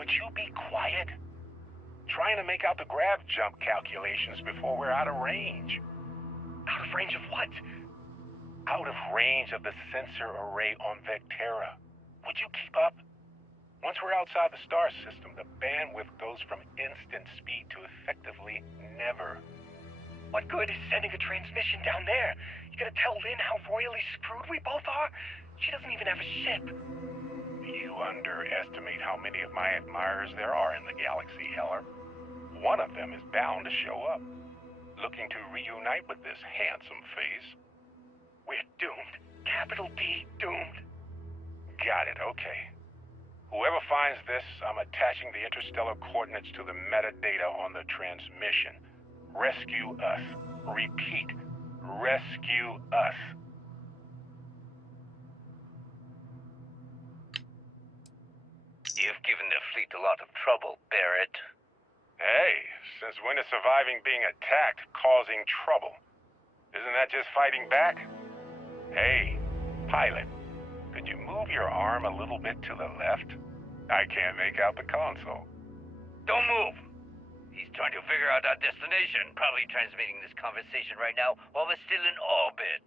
would you be quiet? Trying to make out the grav jump calculations before we're out of range. Out of range of what? Out of range of the sensor array on Vectera. Would you keep up? Once we're outside the star system, the bandwidth goes from instant speed to effectively never. What good is sending a transmission down there? You gonna tell Lynn how royally screwed we both are? She doesn't even have a ship. You underestimate how many of my admirers there are in the galaxy, Heller. One of them is bound to show up, looking to reunite with this handsome face. We're doomed. Capital D, doomed. Got it, okay. Whoever finds this, I'm attaching the interstellar coordinates to the metadata on the transmission. Rescue us. Repeat, rescue us. You've given the fleet a lot of trouble, Barrett. Hey, since when is surviving being attacked causing trouble? Isn't that just fighting back? Hey, pilot, could you move your arm a little bit to the left? I can't make out the console. Don't move. He's trying to figure out our destination, probably transmitting this conversation right now while we're still in orbit.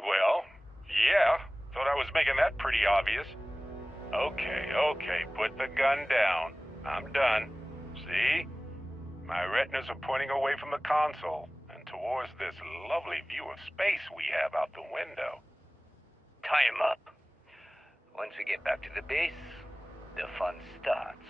Well, yeah, thought I was making that pretty obvious. Okay, put the gun down. I'm done. See? My retinas are pointing away from the console and towards this lovely view of space we have out the window. Tie him up. Once we get back to the base, the fun starts.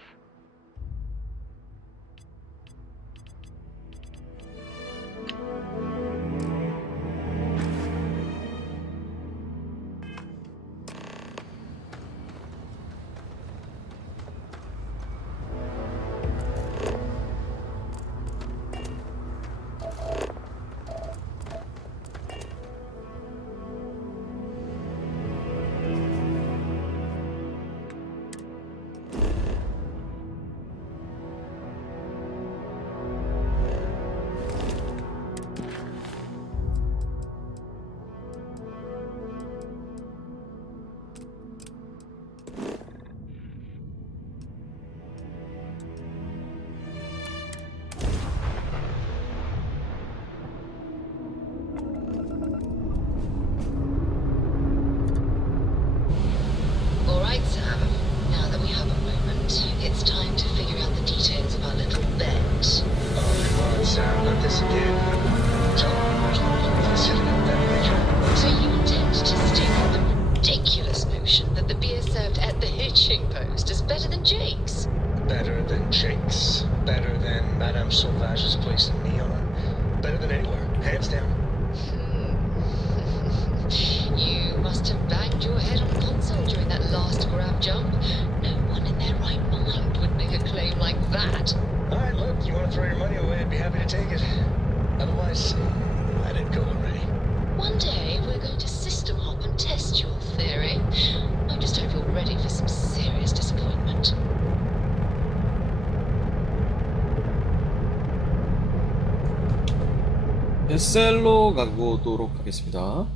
셀로 가보도록 하겠습니다.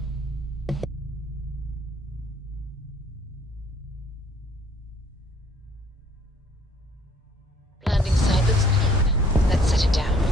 Landing site looks clean. Let's set it down.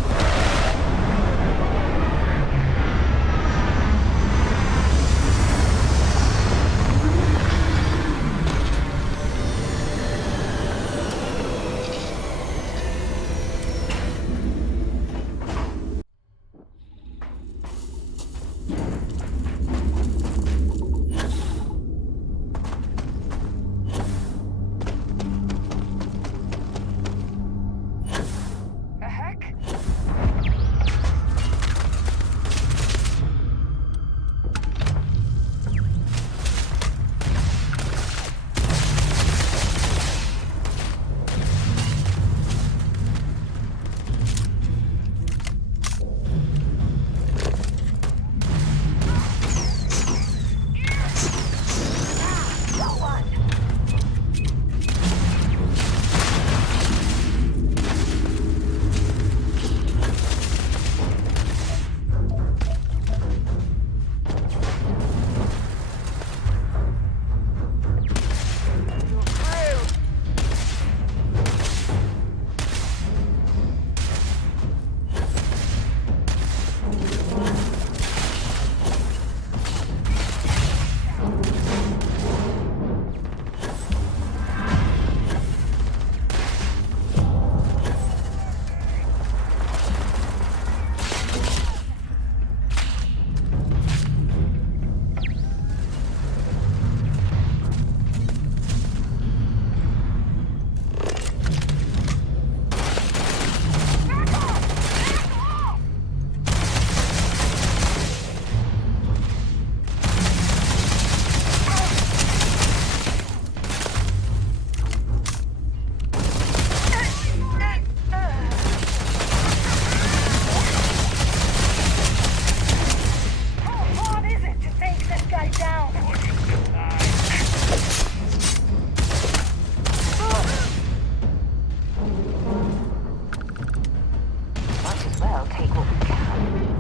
well take what we can.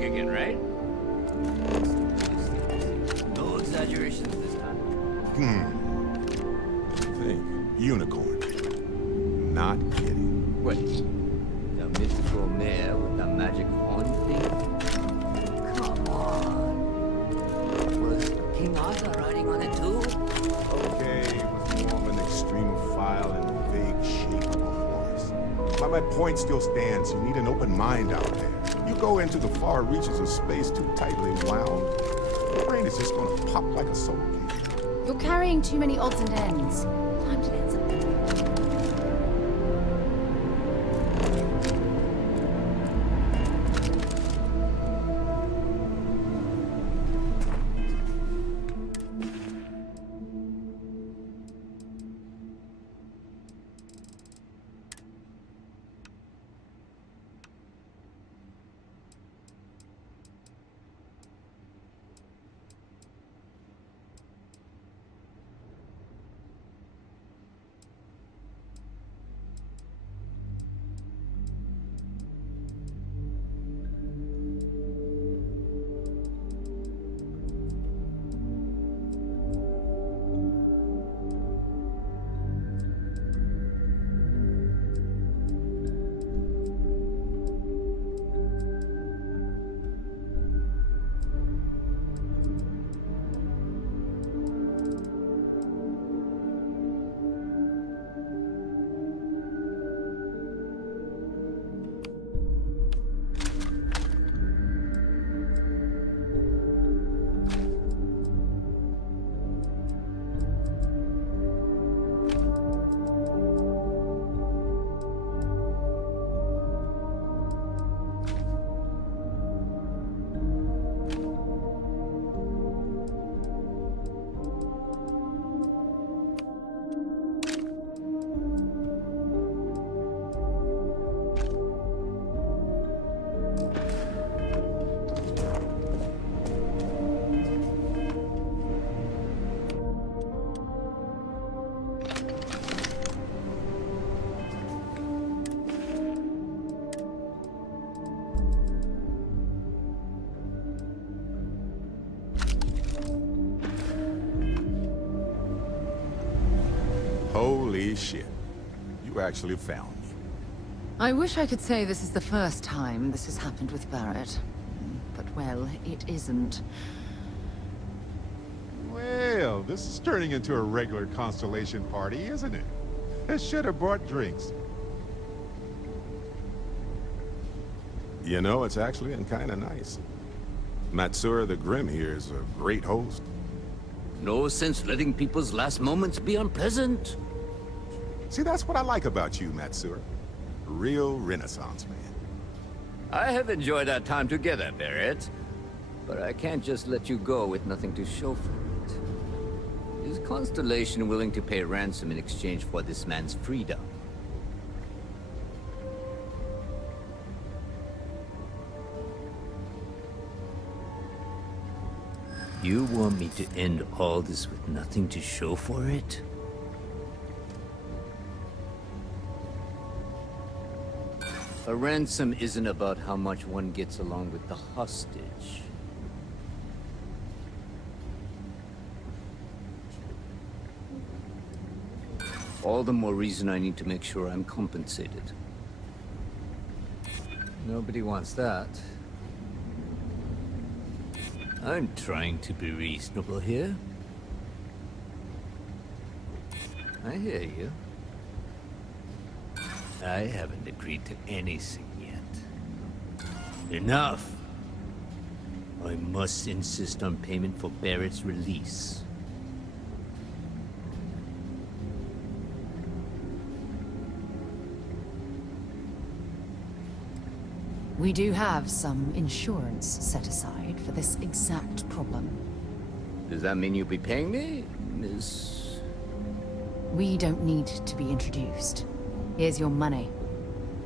think again, right? No exaggerations this time. Think. Unicorn. Not kidding. Wait. The mythical mare with the magic horn thing? Come on. Was King Arthur riding on it too? Okay, it was more of an extremophile in the vague shape of a horse. But my point still stands. You need an open mind out there. You go into the far reaches of space too tightly wound, your brain is just gonna pop like a soul cake. You're carrying too many odds and ends. Time to get something. Holy shit. You actually found me. I wish I could say this is the first time this has happened with Barrett. But, well, it isn't. Well, this is turning into a regular Constellation party, isn't it? I should have brought drinks. You know, it's actually been kind of nice. Matsura the Grim here is a great host. No sense letting people's last moments be unpleasant. See, that's what I like about you, Matsura. Real Renaissance man. I have enjoyed our time together, Barrett. But I can't just let you go with nothing to show for it. Is Constellation willing to pay ransom in exchange for this man's freedom? You want me to end all this with nothing to show for it? A ransom isn't about how much one gets along with the hostage. All the more reason I need to make sure I'm compensated. Nobody wants that. I'm trying to be reasonable here. I hear you. I haven't agreed to anything yet. Enough! I must insist on payment for Barrett's release. We do have some insurance set aside for this exact problem. Does that mean you'll be paying me, Miss... We don't need to be introduced. Here's your money.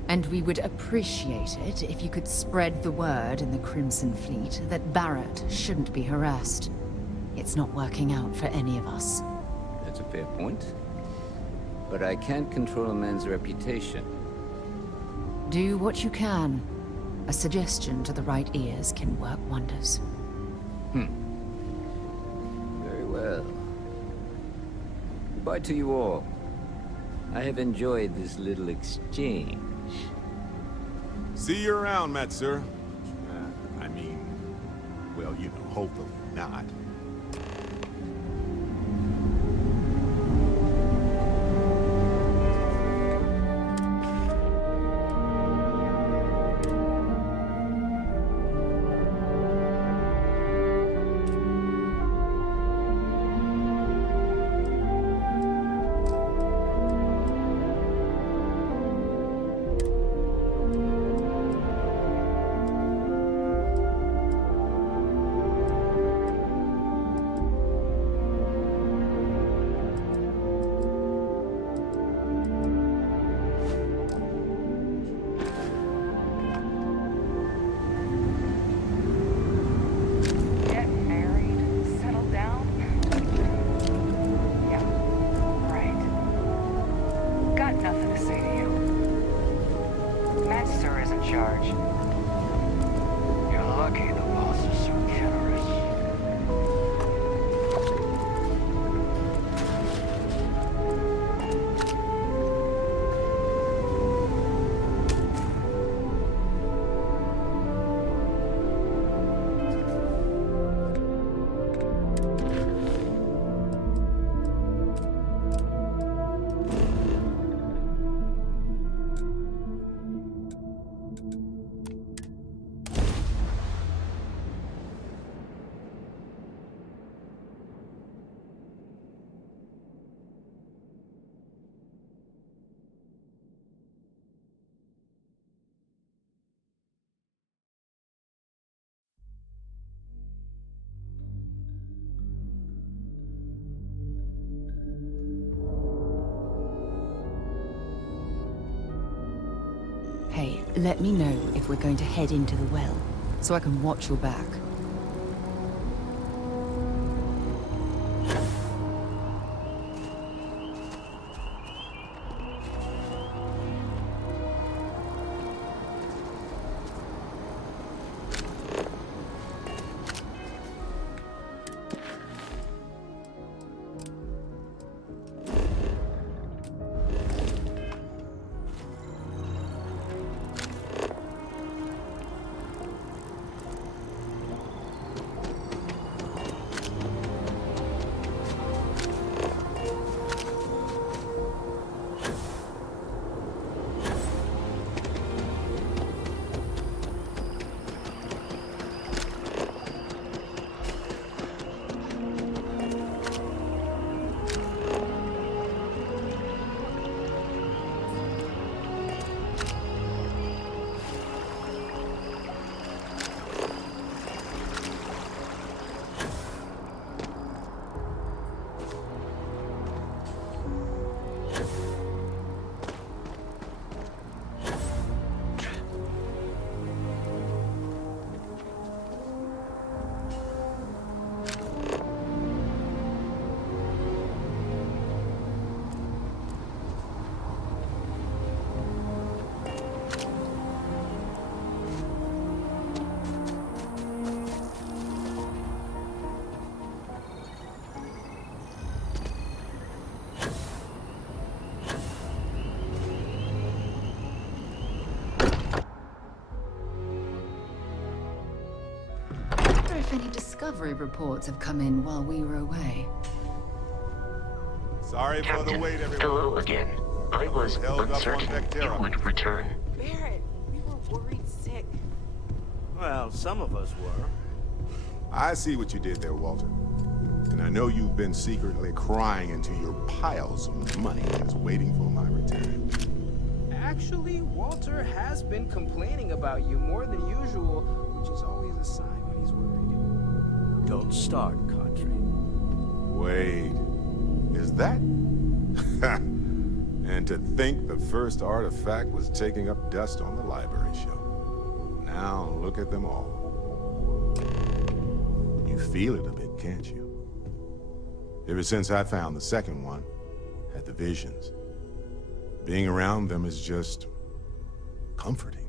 And we would appreciate it if you could spread the word in the Crimson Fleet that Barrett shouldn't be harassed. It's not working out for any of us. That's a fair point. But I can't control a man's reputation. Do what you can. A suggestion to the right ears can work wonders. Very well. Goodbye to you all. I have enjoyed this little exchange. See you around, Metzer. I mean, well, you know, hopefully not. Get married, settle down. Yeah, right. Got nothing to say to you. Master is in charge. You're lucky the boss is so generous. Hey, let me know if we're going to head into the well, so I can watch your back. If any discovery reports have come in while we were away. Sorry for the Captain, wait, everyone. hello again. I was Held up on uncertain you Vectera. would return. Barrett, we were worried sick. Well, some of us were. I see what you did there, Walter. And I know you've been secretly crying into your piles of money just waiting for my return. Actually, Walter has been complaining about you more than usual, which is always a sign when he's worried. Don't start, Country. Wait, is that? And to think the first artifact was taking up dust on the library shelf. Now look at them all. You feel it a bit, can't you? Ever since I found the second one, had the visions. Being around them is just comforting.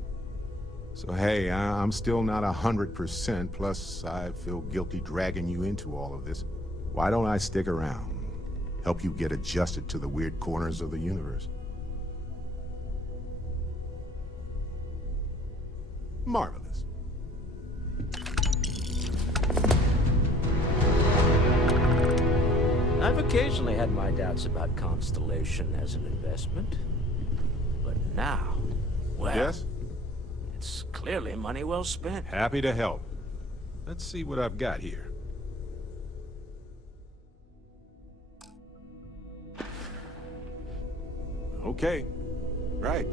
So hey, I'm still not 100%, plus I feel guilty dragging you into all of this. Why don't I stick around? Help you get adjusted to the weird corners of the universe. Marvelous. I've occasionally had my doubts about Constellation as an investment. But now, well... Yes? It's clearly money well spent. Happy to help. Let's see what I've got here. Okay. Right.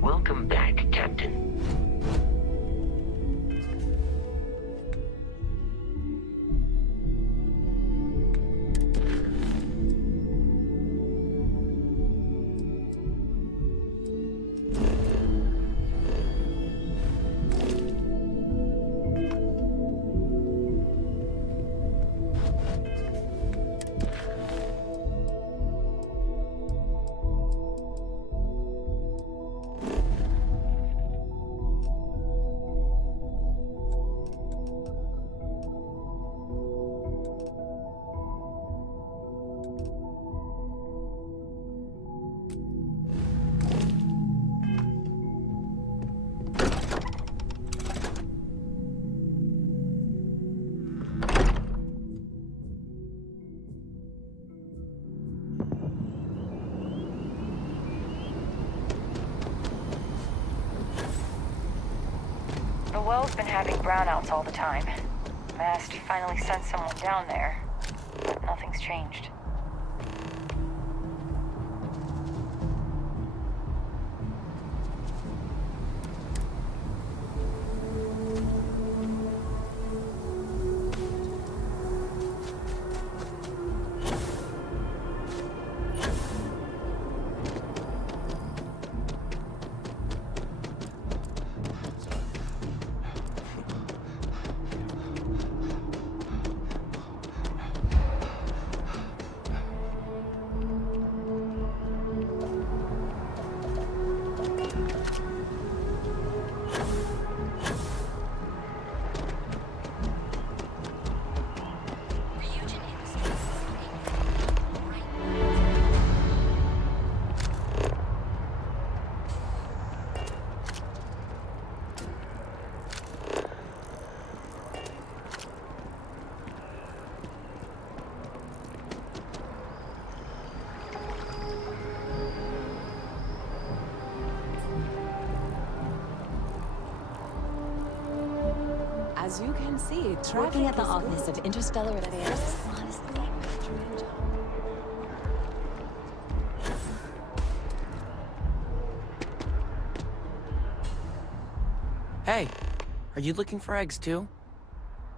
Welcome back, Captain. The well's been having brownouts all the time. Mast finally sent someone down there, but nothing's changed. As you can see, Working at the Office of Interstellar Affairs. Honestly, dream job. Hey, are you looking for eggs too?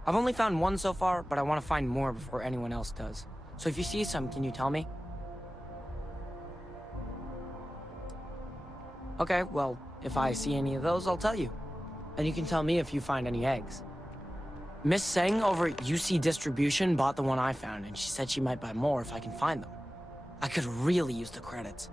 I've only found one so far, but I want to find more before anyone else does. So if you see some, can you tell me? Okay, well, if I see any of those, I'll tell you. And you can tell me if you find any eggs. Miss Seng over at UC Distribution bought the one I found, and she said she might buy more if I can find them. I could really use the credits.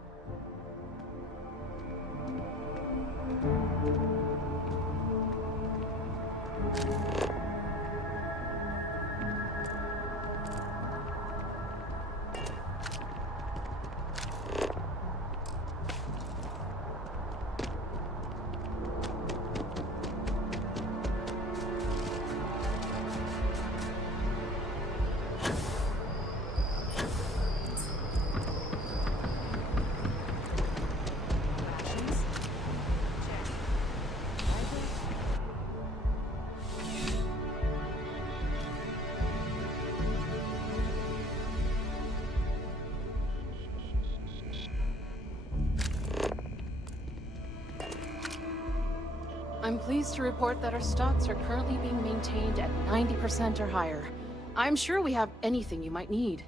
I'm pleased to report that our stocks are currently being maintained at 90% or higher. I'm sure we have anything you might need.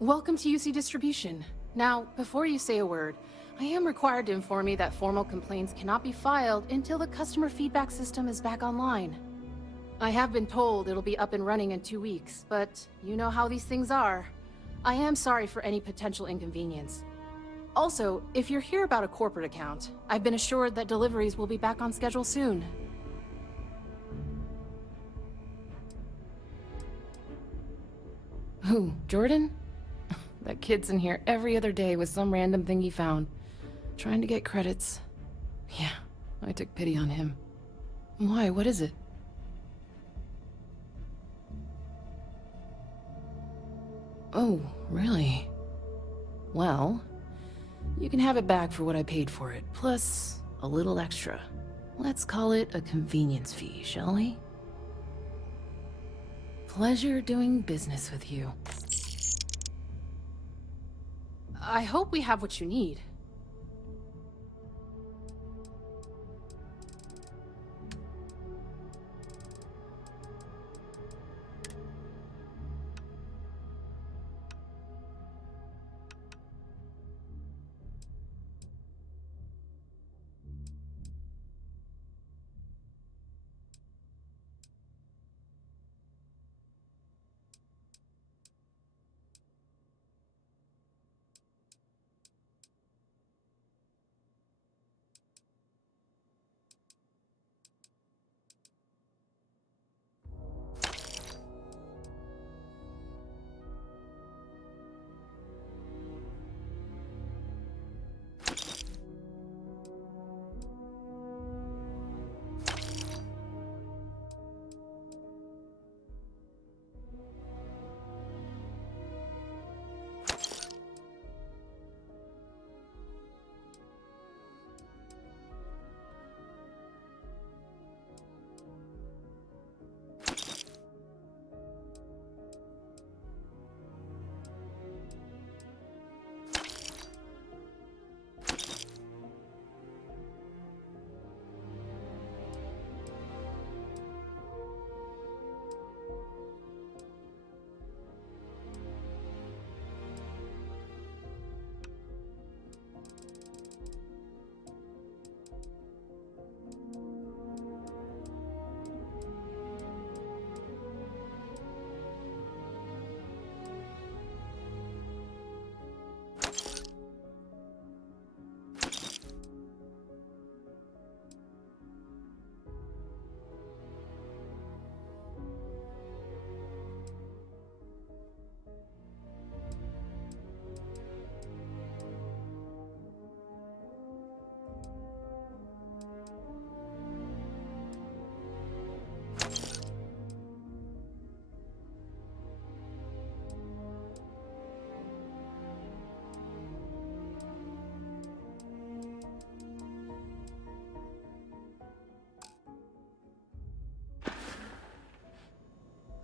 Welcome to UC Distribution. Now, before you say a word, I am required to inform you that formal complaints cannot be filed until the customer feedback system is back online. I have been told it'll be up and running in 2 weeks, but you know how these things are. I am sorry for any potential inconvenience. Also, if you're here about a corporate account, I've been assured that deliveries will be back on schedule soon. Who, Jordan? That kid's in here every other day with some random thing he found, trying to get credits. Yeah, I took pity on him. Why, what is it? Oh, really? Well, you can have it back for what I paid for it, plus a little extra. Let's call it a convenience fee, shall we? Pleasure doing business with you. I hope we have what you need.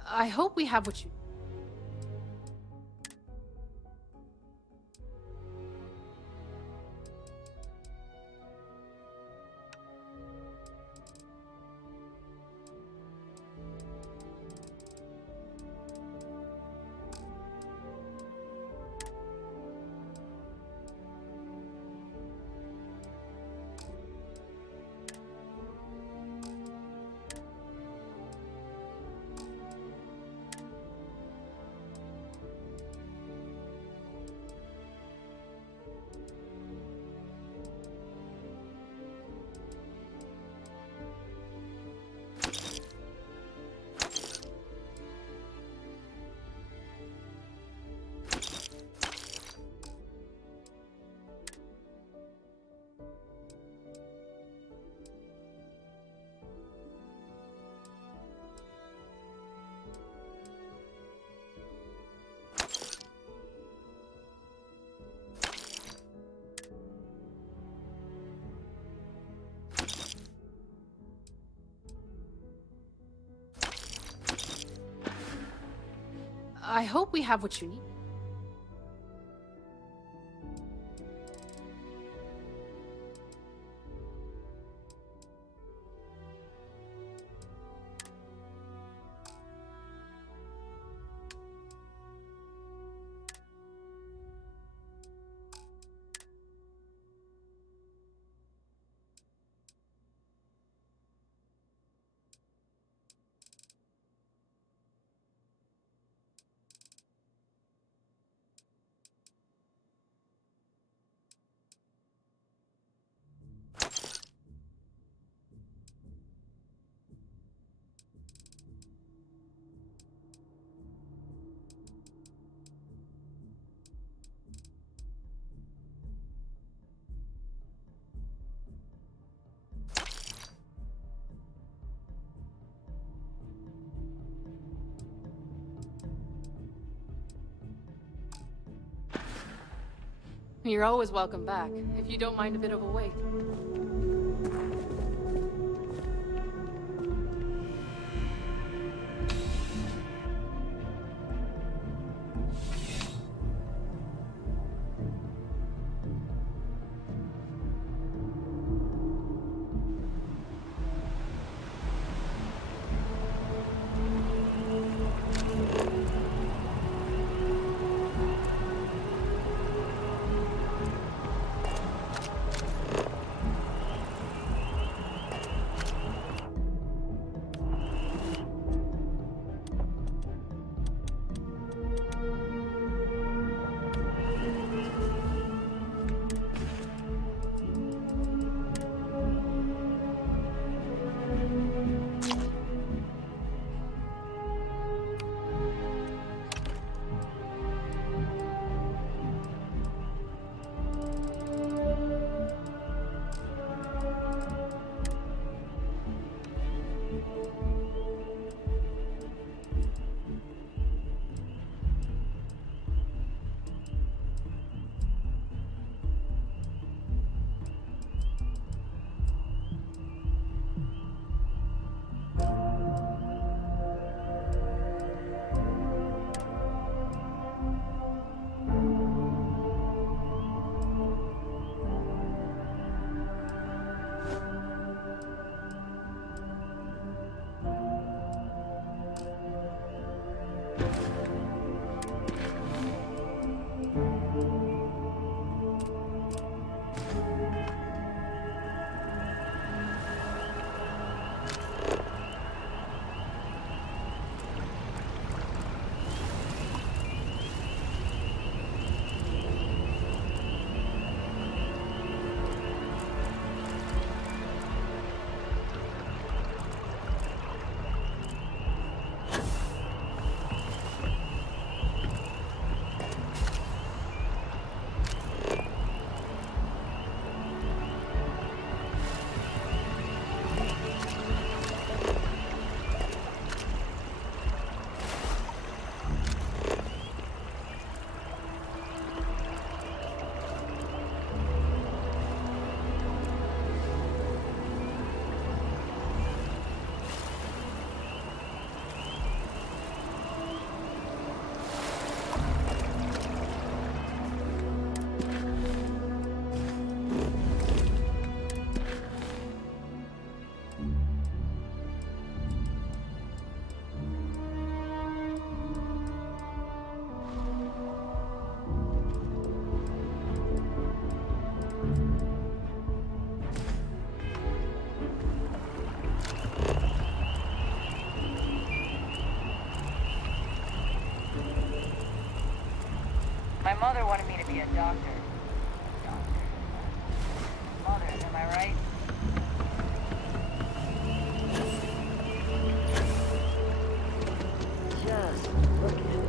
I hope we have what you... I hope we have what you need. You're always welcome back, if you don't mind a bit of a wait. My mother wanted me to be a doctor. Mothers, am I right? Just look at it.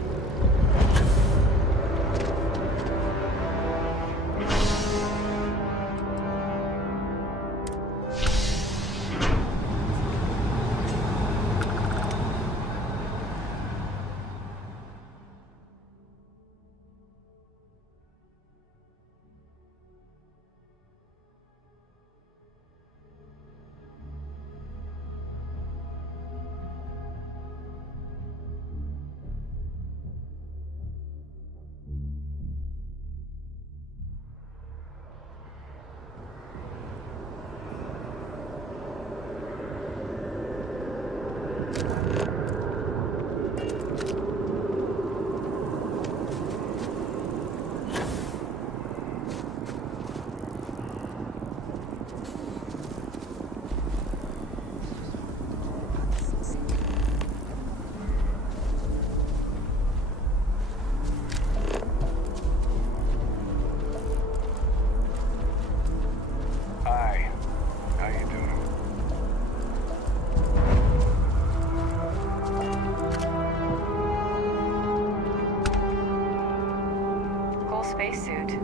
Spacesuit.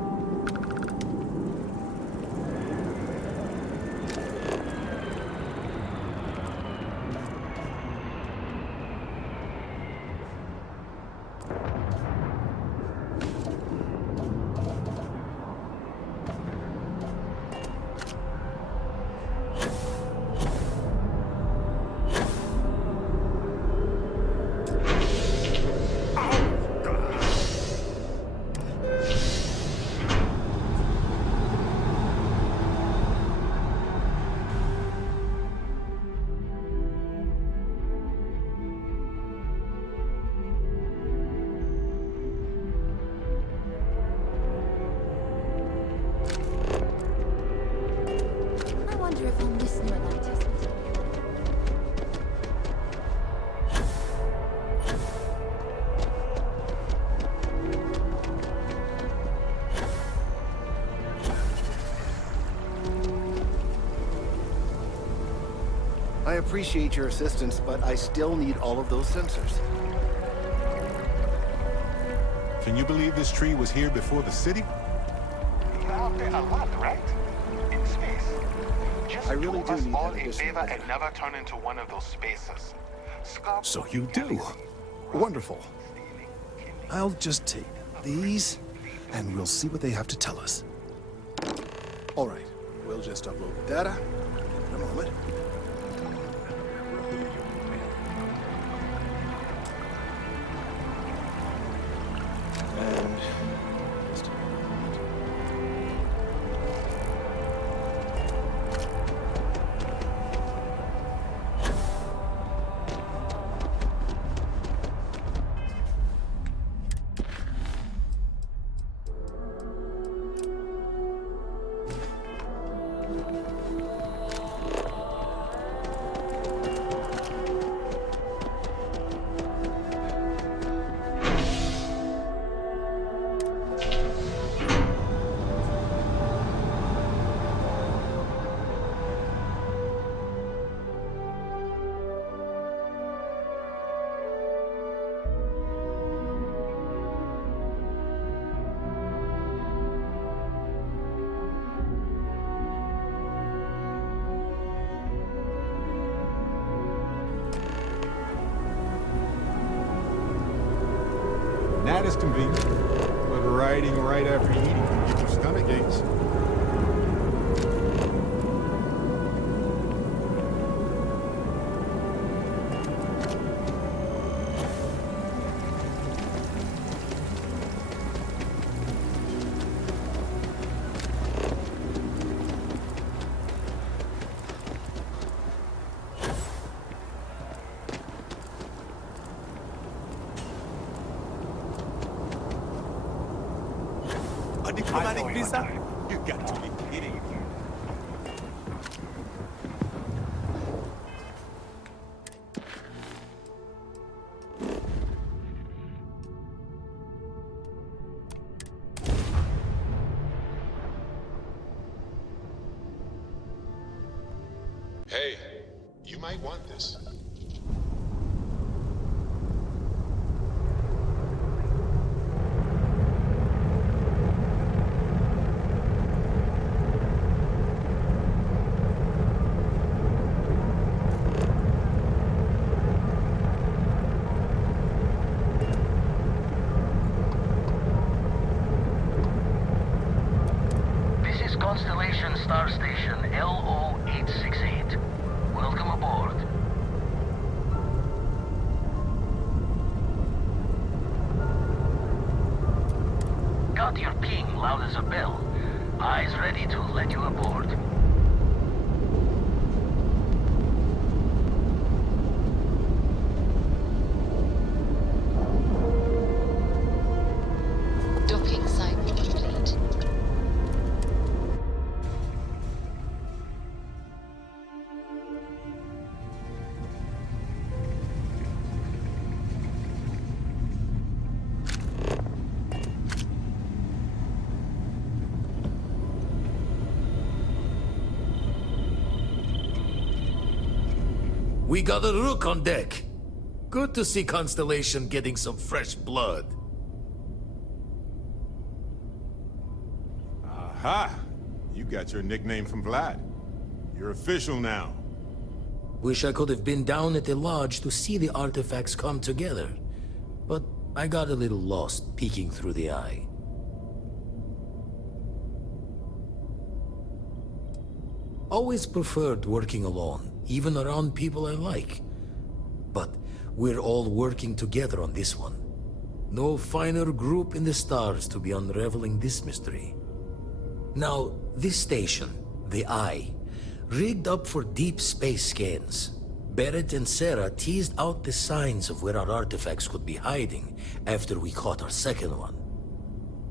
I appreciate your assistance, but I still need all of those sensors. Can you believe this tree was here before the city? Out there a lot, right? In space. Just I really do us need all that a additional favor measure. and never turn into one of those spaces. Scott, So you do. Wonderful. I'll just take these, and we'll see what they have to tell us. All right, we'll just upload the data. In a moment. And just a moment. That is convenient, but riding right after eating can give you stomach aches. A diplomatic visa? You got to be kidding. Hey, you might want this. This is Constellation Star Station LO-868. Welcome aboard. Got your ping loud as a bell. Eyes ready to let you aboard. Docking cycle complete. We got a rook on deck. Good to see Constellation getting some fresh blood. Aha! You got your nickname from Vlad. You're official now. Wish I could have been down at the lodge to see the artifacts come together. But I got a little lost peeking through the eye. Always preferred working alone, even around people I like. But we're all working together on this one. No finer group in the stars to be unraveling this mystery. Now, this station, the Eye, rigged up for deep space scans. Barrett and Sarah teased out the signs of where our artifacts could be hiding after we caught our second one.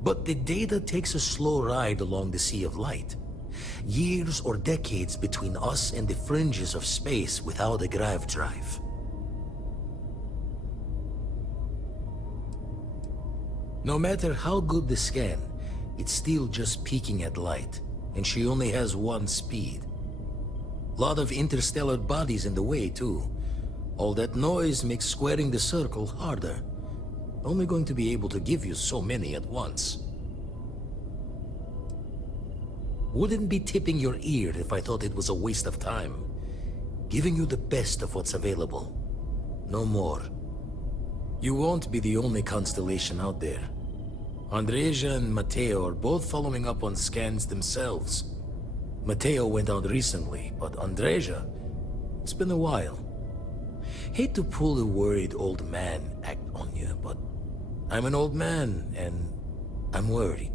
But the data takes a slow ride along the Sea of Light. Years or decades between us and the fringes of space without a grav drive. No matter how good the scan, it's still just peeking at light, and she only has one speed. Lot of interstellar bodies in the way, too. All that noise makes squaring the circle harder. Only going to be able to give you so many at once. Wouldn't be tipping your ear if I thought it was a waste of time. Giving you the best of what's available. No more. You won't be the only constellation out there. Andreja and Matteo are both following up on scans themselves. Matteo went out recently, but Andreja, it's been a while. Hate to pull the worried old man act on you, but I'm an old man, and I'm worried.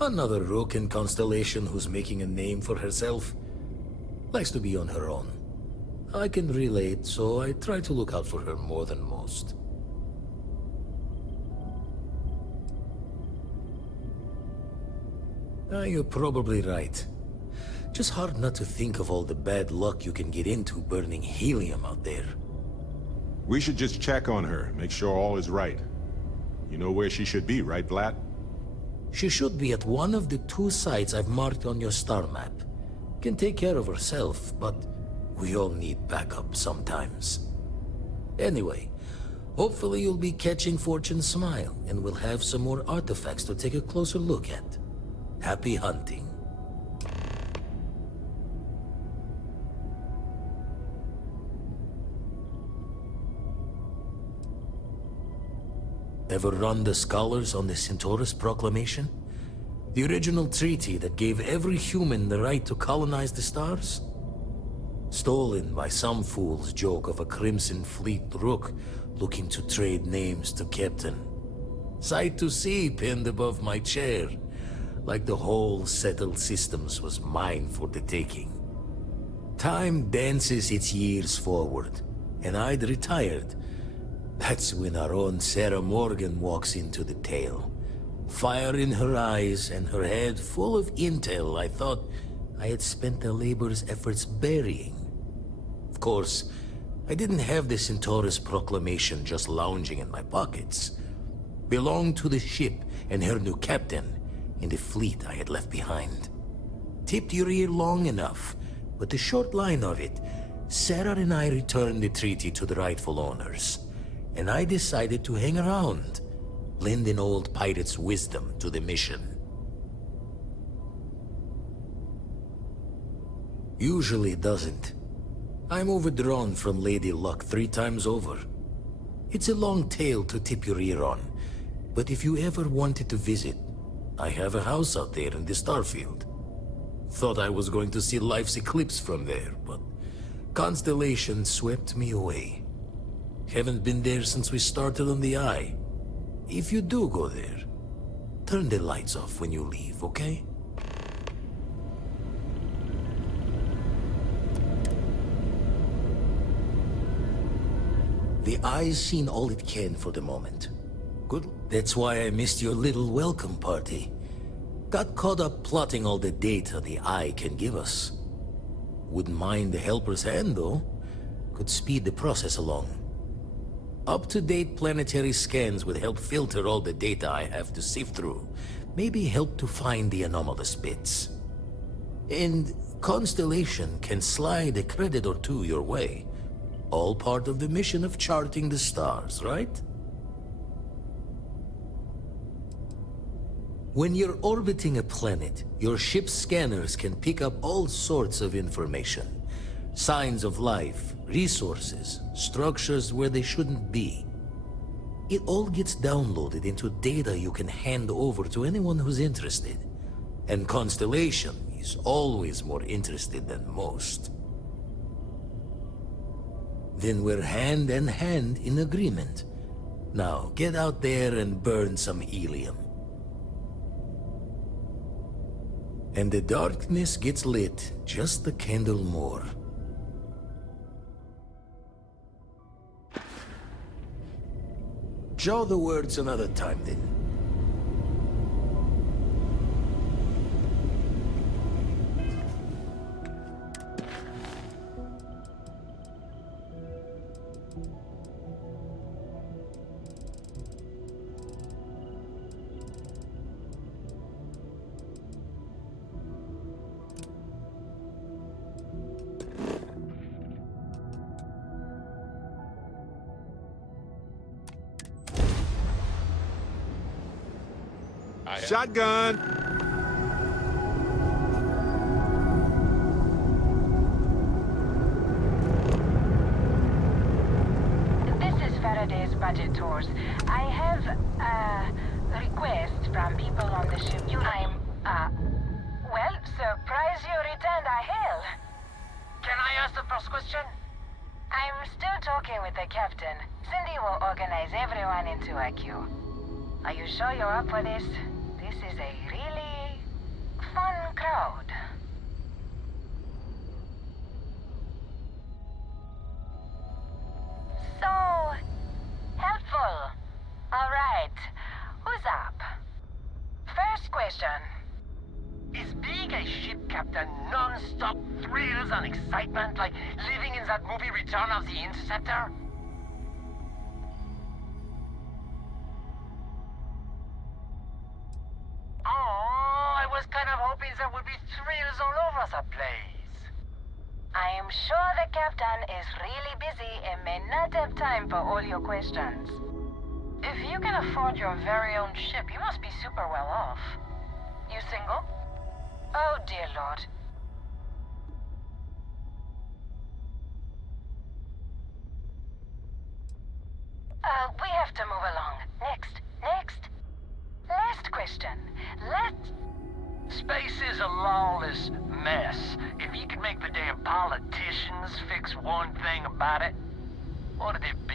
Another Roken constellation who's making a name for herself. Likes to be on her own. I can relate, so I try to look out for her more than most. You're probably right. Just hard not to think of all the bad luck you can get into burning helium out there. We should just check on her, make sure all is right. You know where she should be, right, Vlad? She should be at one of the 2 sites I've marked on your star map. Can take care of herself, but we all need backup sometimes. Anyway, hopefully you'll be catching Fortune's smile, and we'll have some more artifacts to take a closer look at. Happy hunting. Ever run the scholars on the Centaurus Proclamation? The original treaty that gave every human the right to colonize the stars? Stolen by some fool's joke of a Crimson Fleet rook looking to trade names to Captain. Sight to see pinned above my chair, like the whole settled systems was mine for the taking. Time dances its years forward, and I'd retired. That's when our own Sarah Morgan walks into the tale. Fire in her eyes and her head full of intel I thought I had spent the labor's efforts burying. Of course, I didn't have the Centaurus Proclamation just lounging in my pockets. Belonged to the ship and her new captain in the fleet I had left behind. Tipped your ear long enough, but the short line of it, Sarah and I returned the treaty to the rightful owners. And I decided to hang around, lend an old pirate's wisdom to the mission. Usually it doesn't. I'm overdrawn from Lady Luck 3 times over. It's a long tale to tip your ear on, but if you ever wanted to visit, I have a house out there in the Starfield. Thought I was going to see life's eclipse from there, but Constellation swept me away. Haven't been there since we started on the Eye. If you do go there, turn the lights off when you leave, okay? The Eye's seen all it can for the moment. Good. That's why I missed your little welcome party. Got caught up plotting all the data the Eye can give us. Wouldn't mind the helper's hand, though. Could speed the process along. Up-to-date planetary scans would help filter all the data I have to sift through. Maybe help to find the anomalous bits. And Constellation can slide a credit or 2 your way. All part of the mission of charting the stars, right? When you're orbiting a planet, your ship's scanners can pick up all sorts of information. Signs of life, resources, structures where they shouldn't be. It all gets downloaded into data you can hand over to anyone who's interested. And Constellation is always more interested than most. Then we're hand in hand in agreement. Now, get out there and burn some helium. And the darkness gets lit just a candle more. Show the words another time, then. Shotgun! This is Faraday's budget tours. I have a request from people on the ship. Well, surprise you returned a hail. Can I ask the first question? I'm still talking with the captain. Cindy will organize everyone into a queue. Are you sure you're up for this? This is a really fun crowd. So helpful. All right. Who's up? First question. Is being a ship captain non-stop thrills and excitement like living in that movie Return of the Interceptor? Oh, I was kind of hoping there would be thrills all over the place. I am sure the captain is really busy and may not have time for all your questions. If you can afford your very own ship, you must be super well off. You single? Oh, dear Lord. We have to move along. Next. Last question. Space is a lawless mess. If you could make the damn politicians fix one thing about it, what'd it be?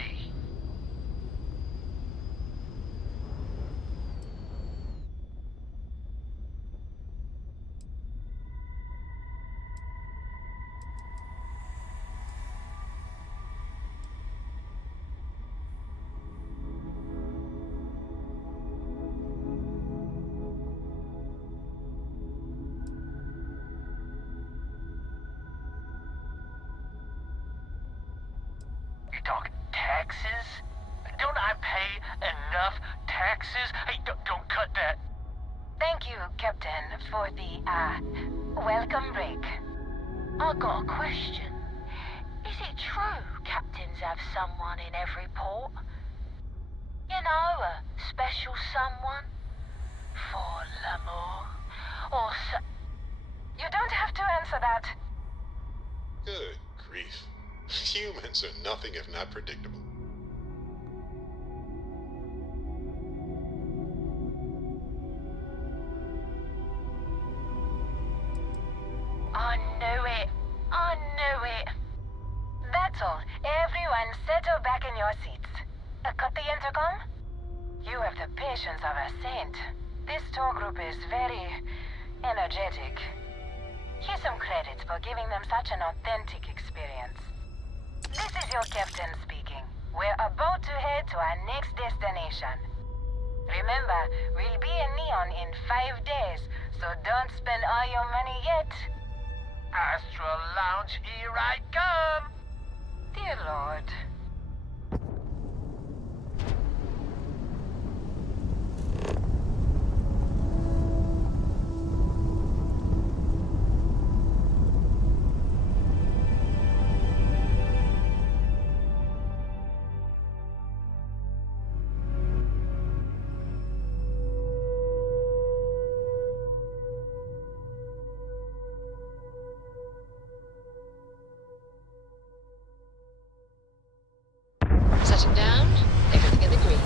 Talk taxes? Don't I pay enough taxes? Hey, don't cut that. Thank you, Captain, for the, welcome break. I got a question. Is it true captains have someone in every port? You know, a special someone? For l'amour? Or You don't have to answer that. Good grief. Humans are nothing if not predictable. I knew it. That's all. Everyone settle back in your seats. Cut the intercom? You have the patience of a saint. This tour group is very energetic. Here's some credits for giving them such an authentic experience. This is your captain speaking. We're about to head to our next destination. Remember, we'll be in Neon in 5 days, so don't spend all your money yet. Astral Lounge, here I come! Dear Lord. Setting down, everything in the green.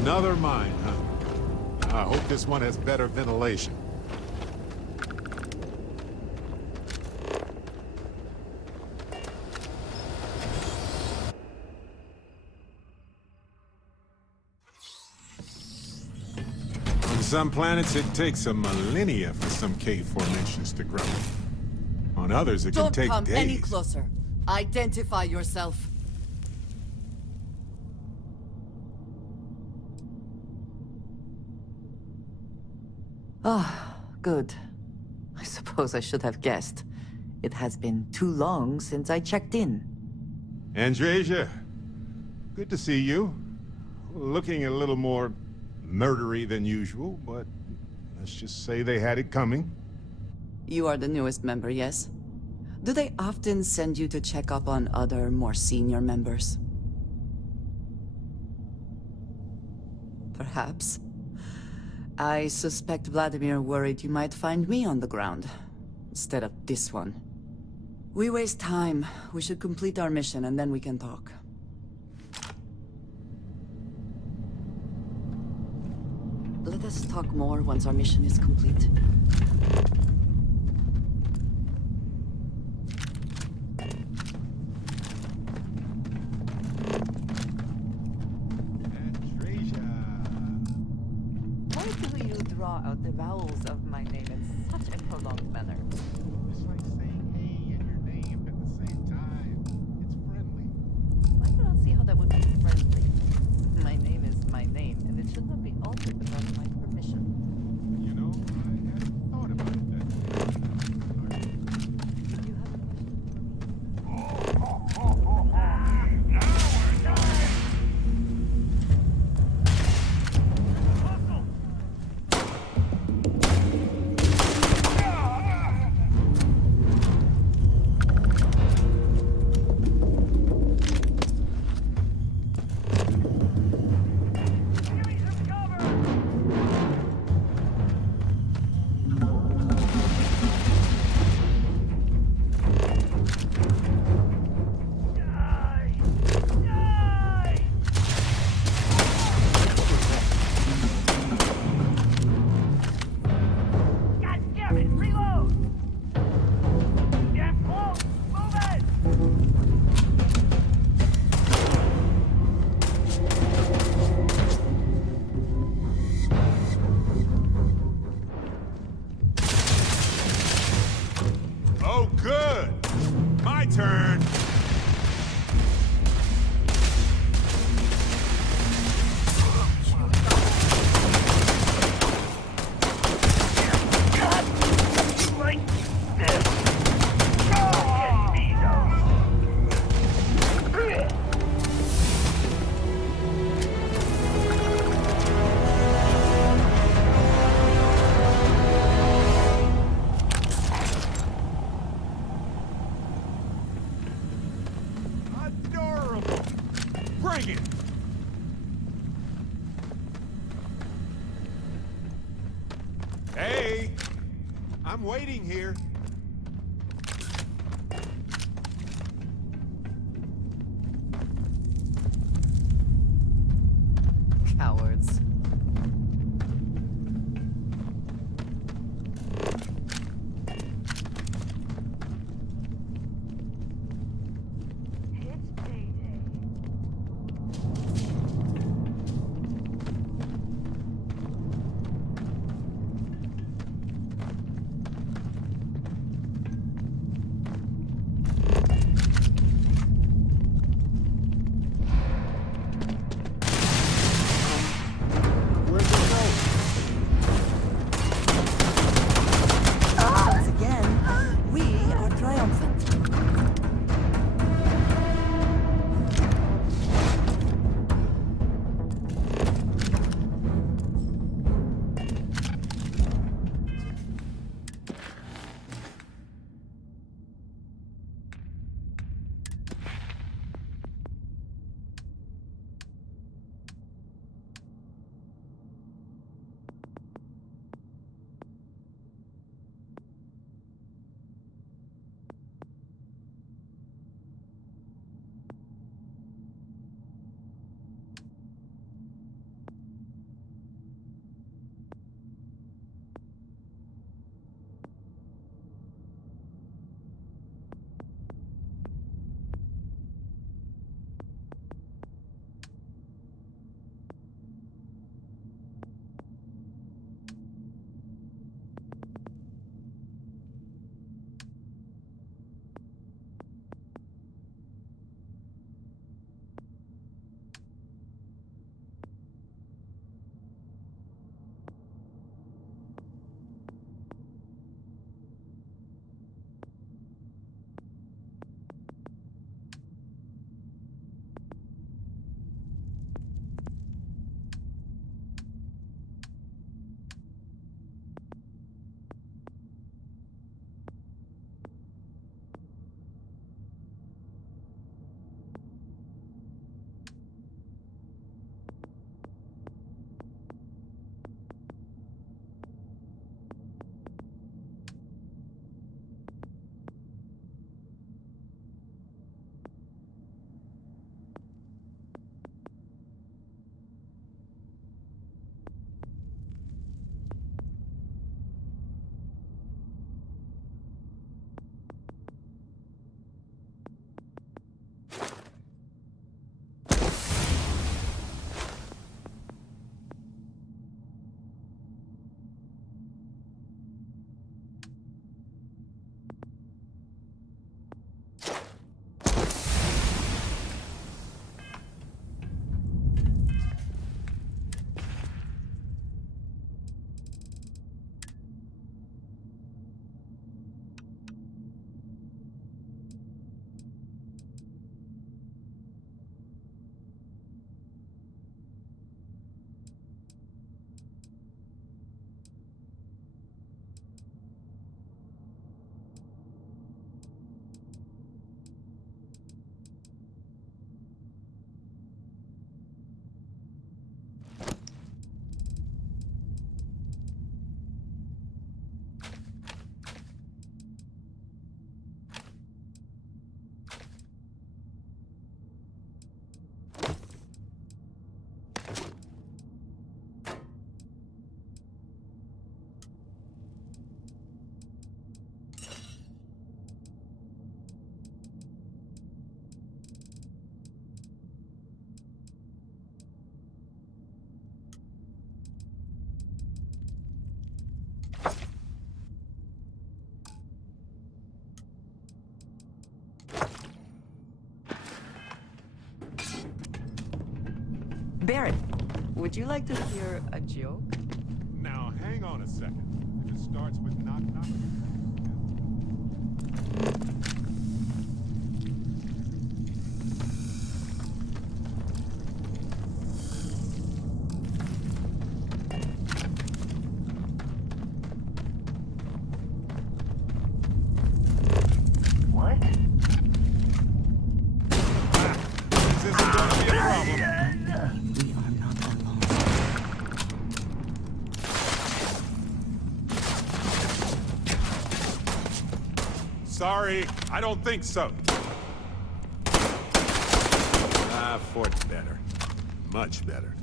Another mine, huh? I hope this one has better ventilation. some planets, it takes a millennia for some cave formations to grow. On others, it can Don't take come days. any closer. Identify yourself. Ah, good. I suppose I should have guessed. It has been too long since I checked in. Andresia, good to see you. Looking a little more murdery than usual, but let's just say they had it coming. You are the newest member, yes? Do they often send you to check up on other, more senior members? Perhaps. I suspect Vladimir worried you might find me on the ground, instead of this one. We waste time. We should complete our mission and then we can talk. Let us talk more once our mission is complete. Why do you draw out the vowels of my name in such a prolonged manner? It's like saying hey and your name at the same time. It's friendly. I don't see how that would be friendly. My name is my name, and it should not be altered without my permission. You know, I hadn't thought about it that way. You have a question? Oh, good. My turn. Adorable. Bring it. Hey, I'm waiting here. Cowards. Barrett, would you like to hear a joke? Now, hang on a second. If it starts with knock knock. What? This isn't going to be a problem. We are not alone. Sorry, I don't think so. Fort's better. Much better.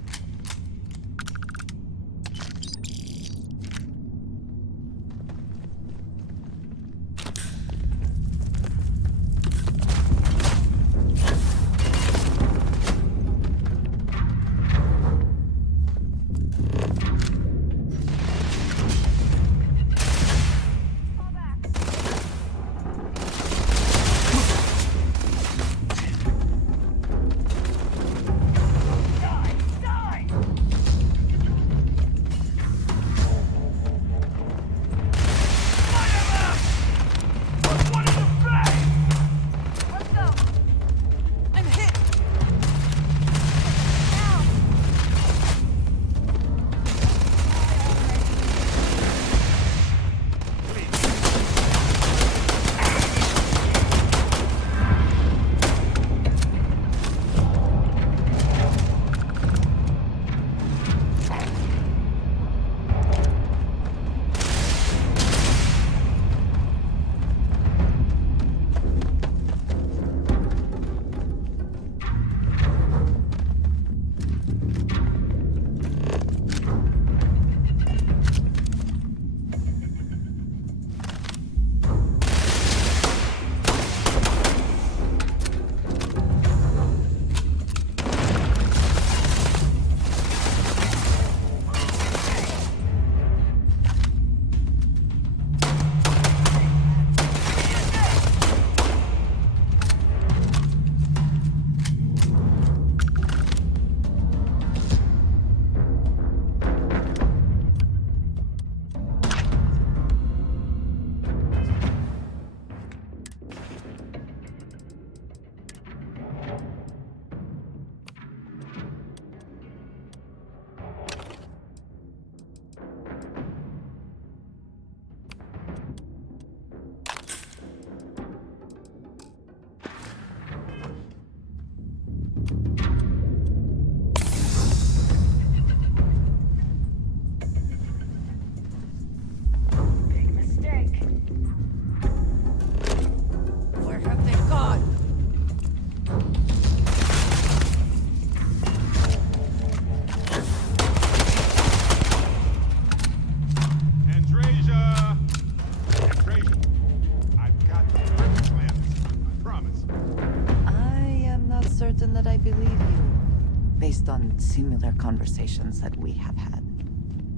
Based on similar conversations that we have had.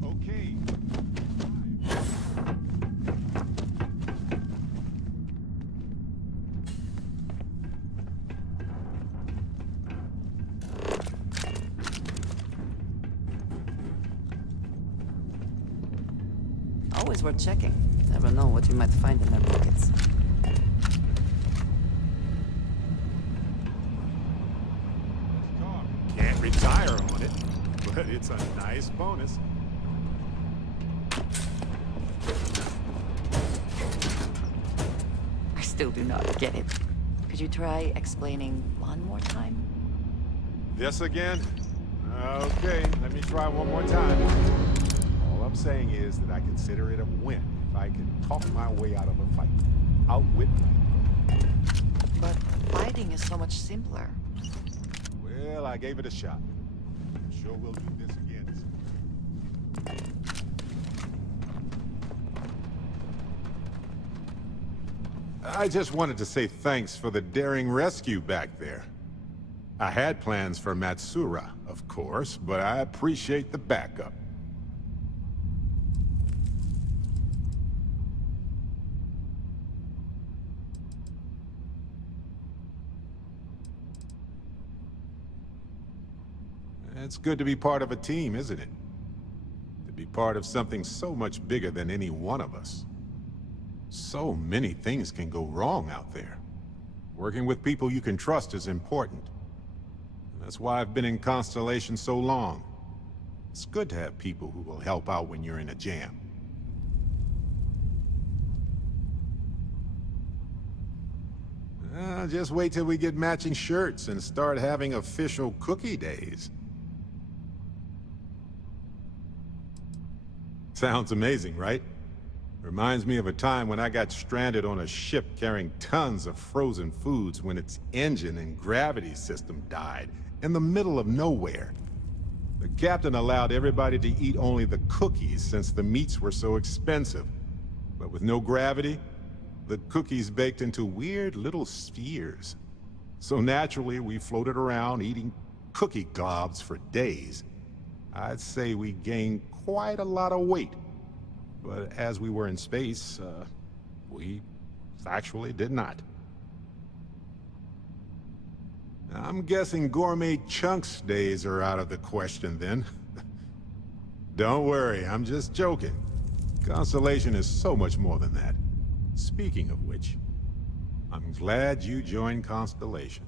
Okay. Always worth checking. Never know what you might find in their pockets. Can't retire on it, but it's a nice bonus. I still do not get it. Could you try explaining one more time? This again? Okay, let me try one more time. All I'm saying is that I consider it a win if I can talk my way out of a fight. Outwit me. But fighting is so much simpler. Well, I gave it a shot. I'm sure we'll do this again. I just wanted to say thanks for the daring rescue back there. I had plans for Matsura, of course, but I appreciate the backup. It's good to be part of a team, isn't it? To be part of something so much bigger than any one of us. So many things can go wrong out there. Working with people you can trust is important. That's why I've been in Constellation so long. It's good to have people who will help out when you're in a jam. Just wait till we get matching shirts and start having official cookie days. Sounds amazing, right? Reminds me of a time when I got stranded on a ship carrying tons of frozen foods when its engine and gravity system died in the middle of nowhere. The captain allowed everybody to eat only the cookies since the meats were so expensive. But with no gravity, the cookies baked into weird little spheres. So naturally, we floated around eating cookie globs for days. I'd say we gained quite a lot of weight. But as we were in space, we actually did not. I'm guessing gourmet chunks days are out of the question then. Don't worry, I'm just joking. Constellation is so much more than that. Speaking of which, I'm glad you joined Constellation.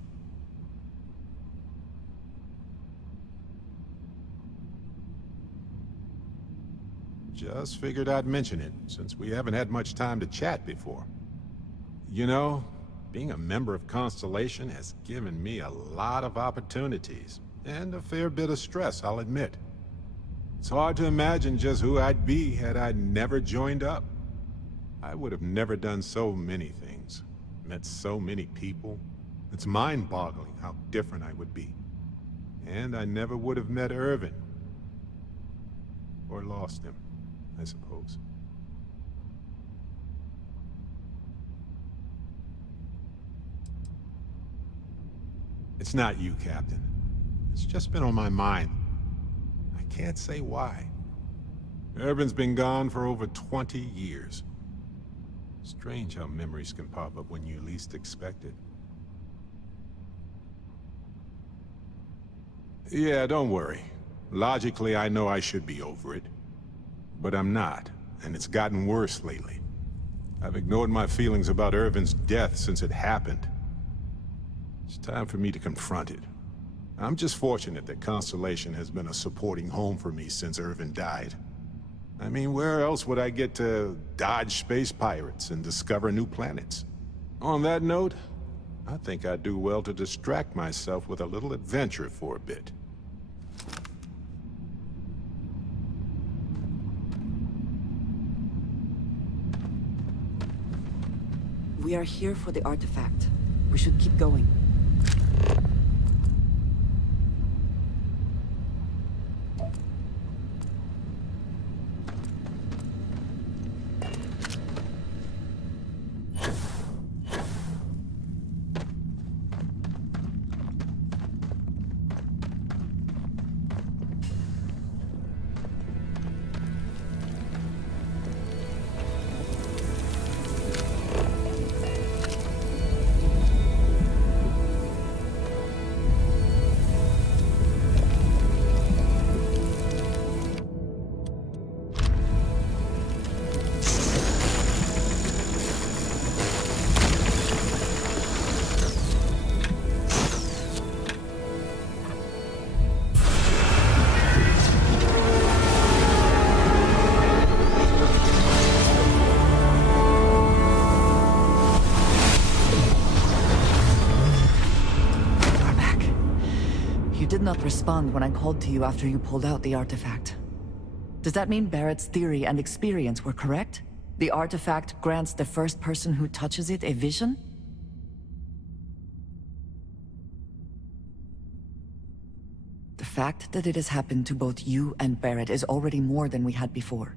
Just figured I'd mention it, since we haven't had much time to chat before. You know, being a member of Constellation has given me a lot of opportunities, and a fair bit of stress, I'll admit. It's hard to imagine just who I'd be had I never joined up. I would have never done so many things, met so many people. It's mind-boggling how different I would be. And I never would have met Irvin. Or lost him, I suppose. It's not you, Captain. It's just been on my mind. I can't say why. Irvin's been gone for over 20 years. Strange how memories can pop up when you least expect it. Yeah, don't worry. Logically, I know I should be over it. But I'm not, and it's gotten worse lately. I've ignored my feelings about Irvin's death since it happened. It's time for me to confront it. I'm just fortunate that Constellation has been a supporting home for me since Irvin died. I mean, where else would I get to dodge space pirates and discover new planets? On that note, I think I'd do well to distract myself with a little adventure for a bit. We are here for the artifact. We should keep going. Did not respond when I called to you after you pulled out the artifact. Does that mean Barrett's theory and experience were correct? The artifact grants the first person who touches it a vision? The fact that it has happened to both you and Barrett is already more than we had before.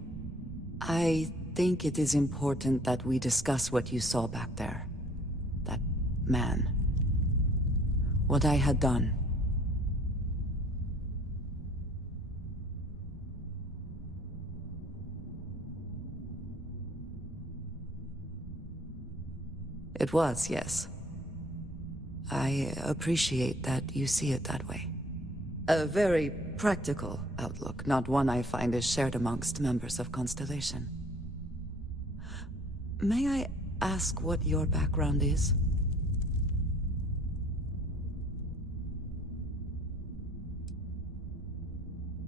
I think it is important that we discuss what you saw back there. That man. What I had done. It was, yes. I appreciate that you see it that way. A very practical outlook, not one I find is shared amongst members of Constellation. May I ask what your background is?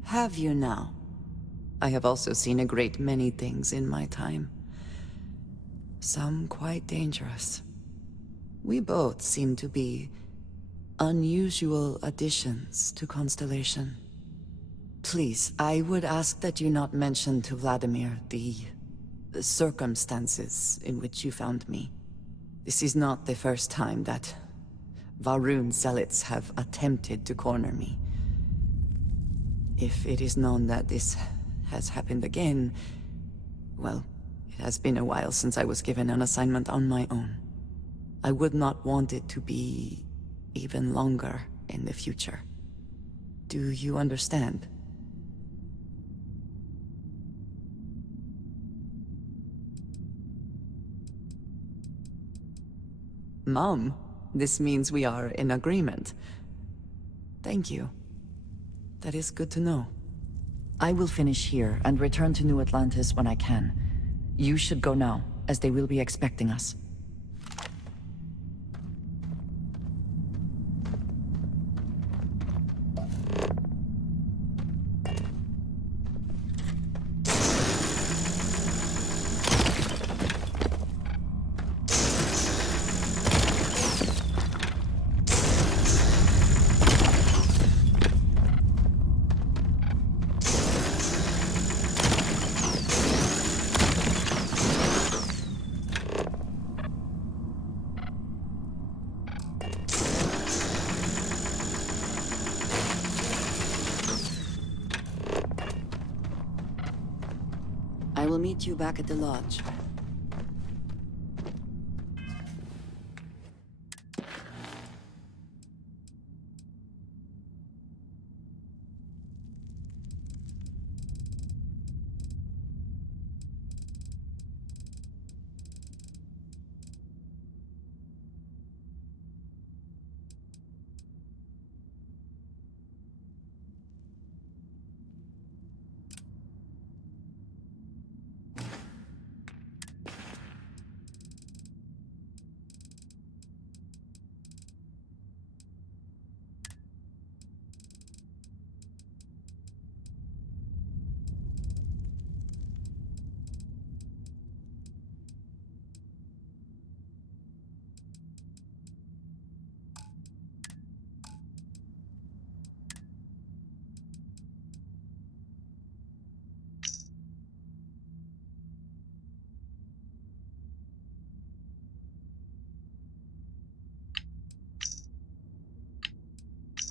Have you now? I have also seen a great many things in my time. Some quite dangerous. We both seem to be unusual additions to Constellation. Please, I would ask that you not mention to Vladimir the circumstances in which you found me. This is not the first time that Varun zealots have attempted to corner me. If it is known that this has happened again, well, it has been a while since I was given an assignment on my own. I would not want it to be even longer in the future. Do you understand? Mom, this means we are in agreement. Thank you. That is good to know. I will finish here and return to New Atlantis when I can. You should go now, as they will be expecting us. I will meet you back at the lodge.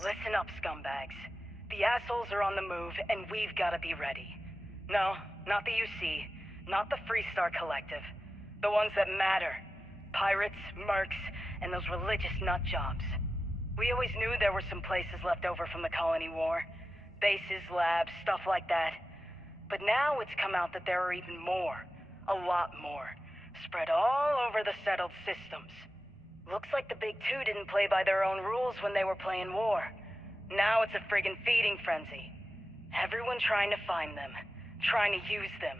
Listen up, scumbags. The assholes are on the move, and we've got to be ready. No, not the UC, not the Freestar Collective. The ones that matter. Pirates, mercs, and those religious nutjobs. We always knew there were some places left over from the Colony War. Bases, labs, stuff like that. But now it's come out that there are even more. A lot more. Spread all over the settled systems. Looks like the Big Two didn't play by their own rules when they were playing war. Now it's a friggin' feeding frenzy. Everyone trying to find them, trying to use them.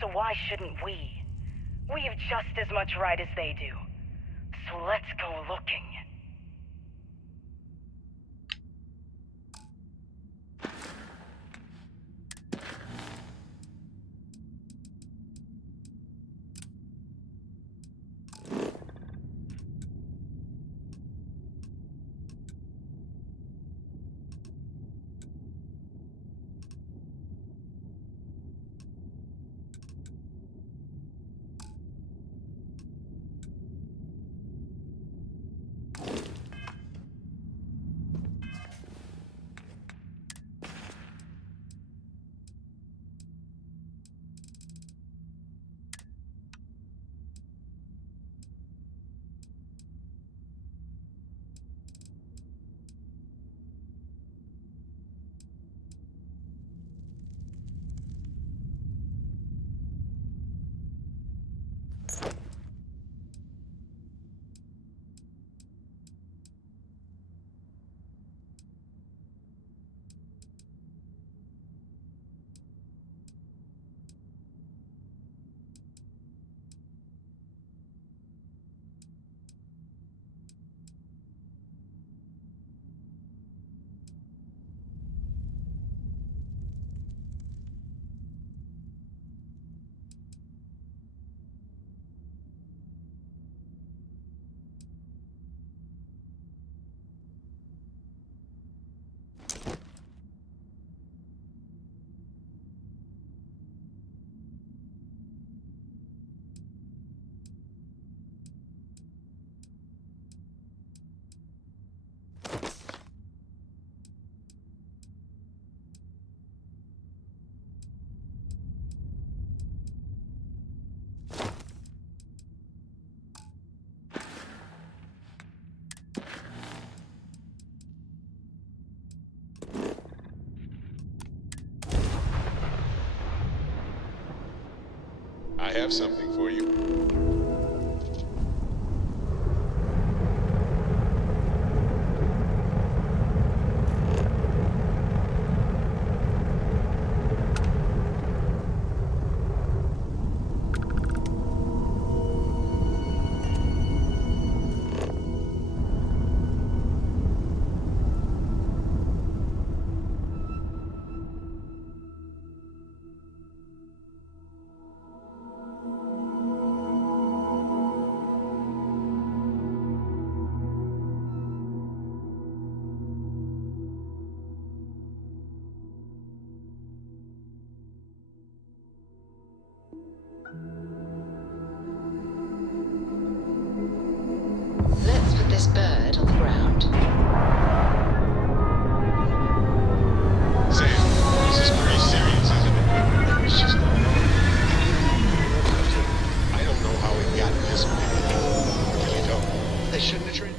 So why shouldn't we? We have just as much right as they do. So let's go looking. I have something for you. Let's put this bird on the ground. Sam, this is pretty serious, isn't it? It's just I don't know how it got this bad. I really don't. They shouldn't have treated.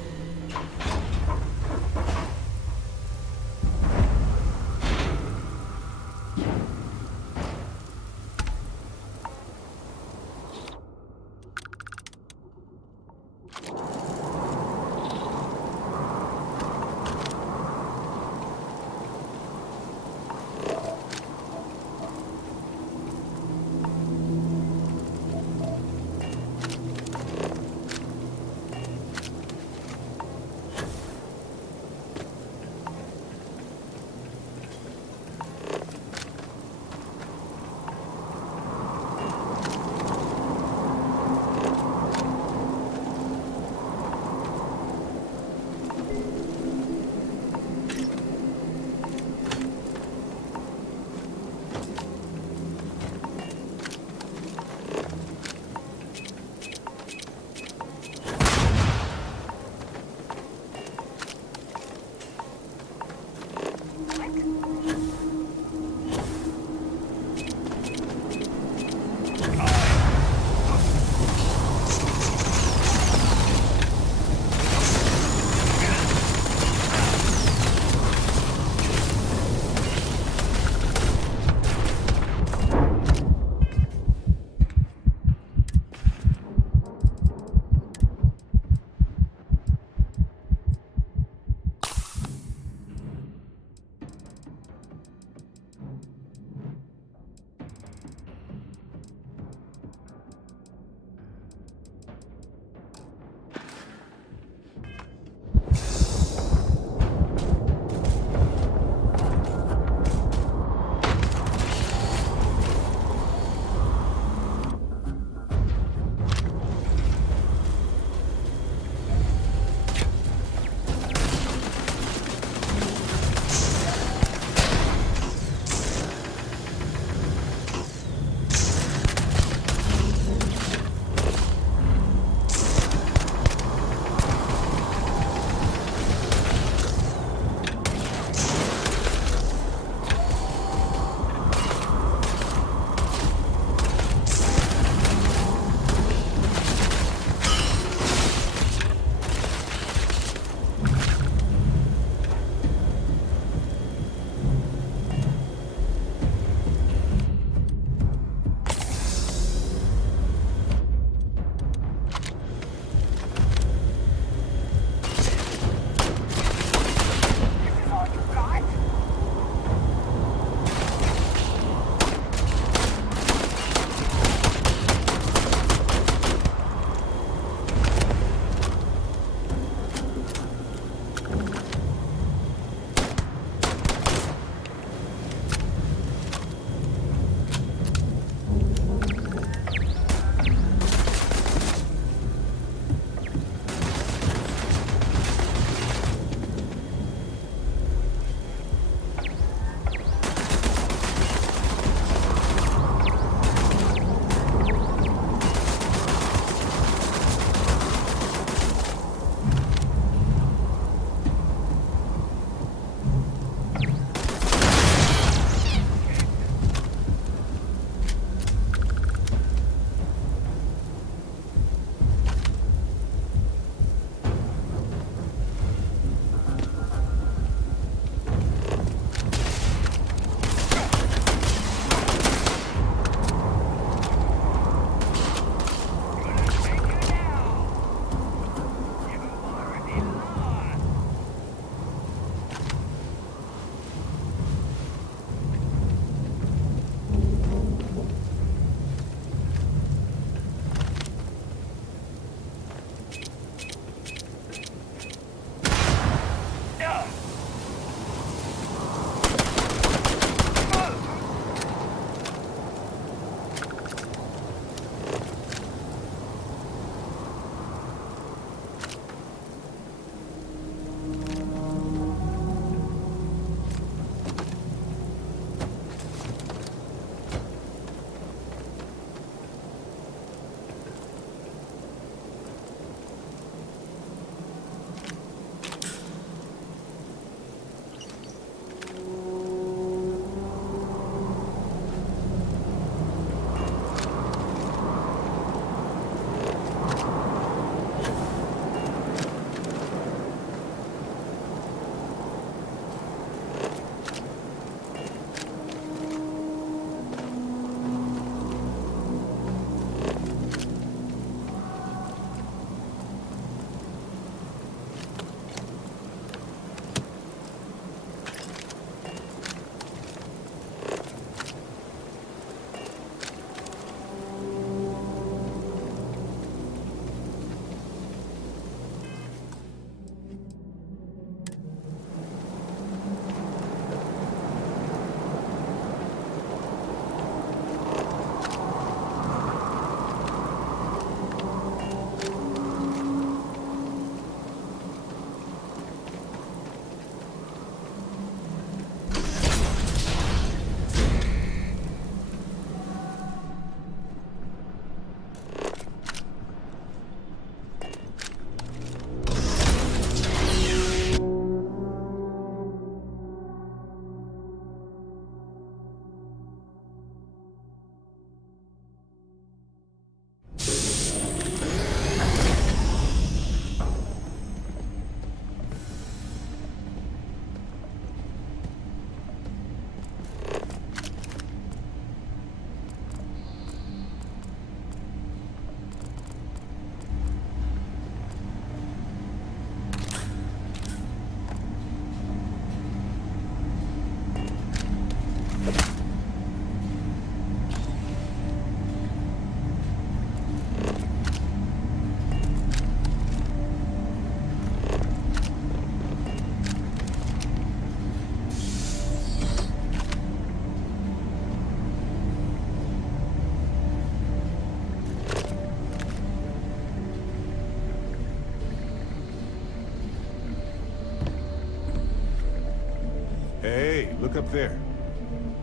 Hey, look up there.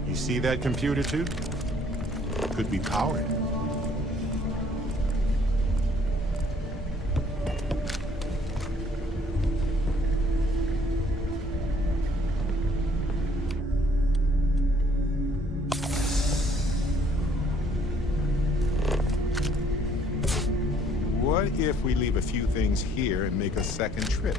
You see that computer too? Could be powered. What if we leave a few things here and make a second trip?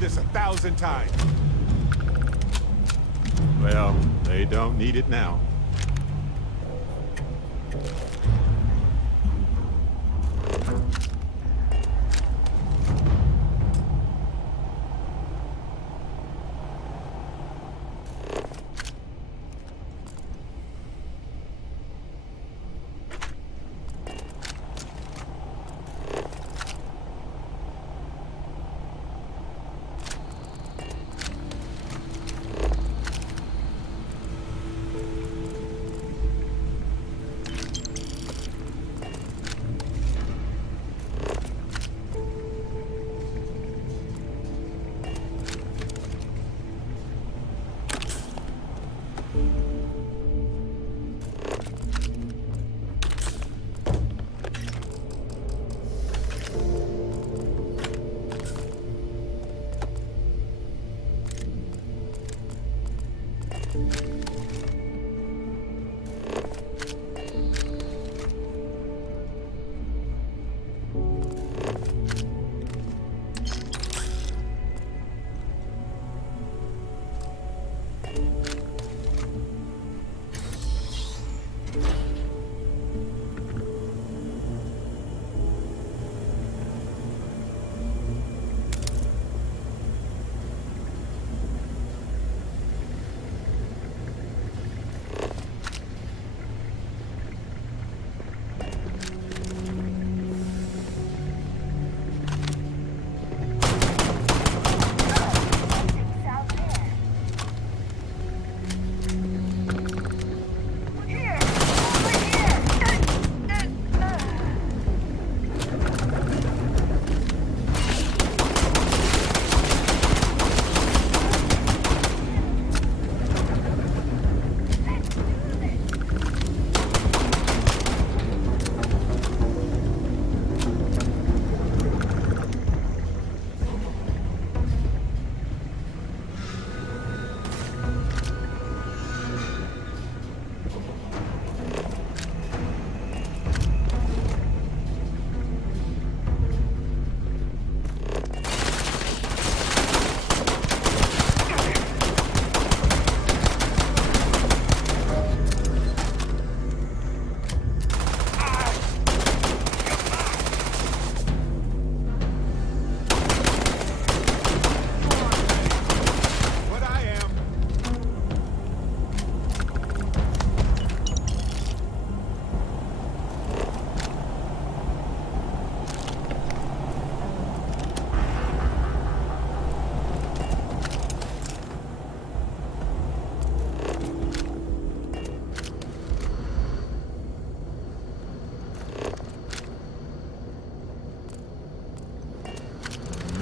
This 1,000 times. Well, they don't need it now.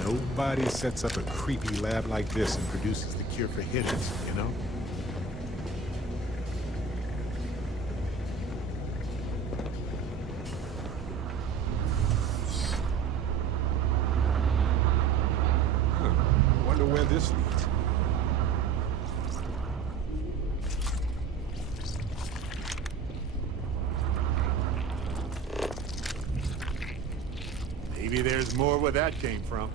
Nobody sets up a creepy lab like this and produces the cure for hitters, you know? Wonder where this leads. Maybe there's more where that came from.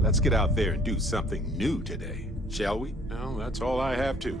Let's get out there and do something new today, shall we? Well, that's all I have to.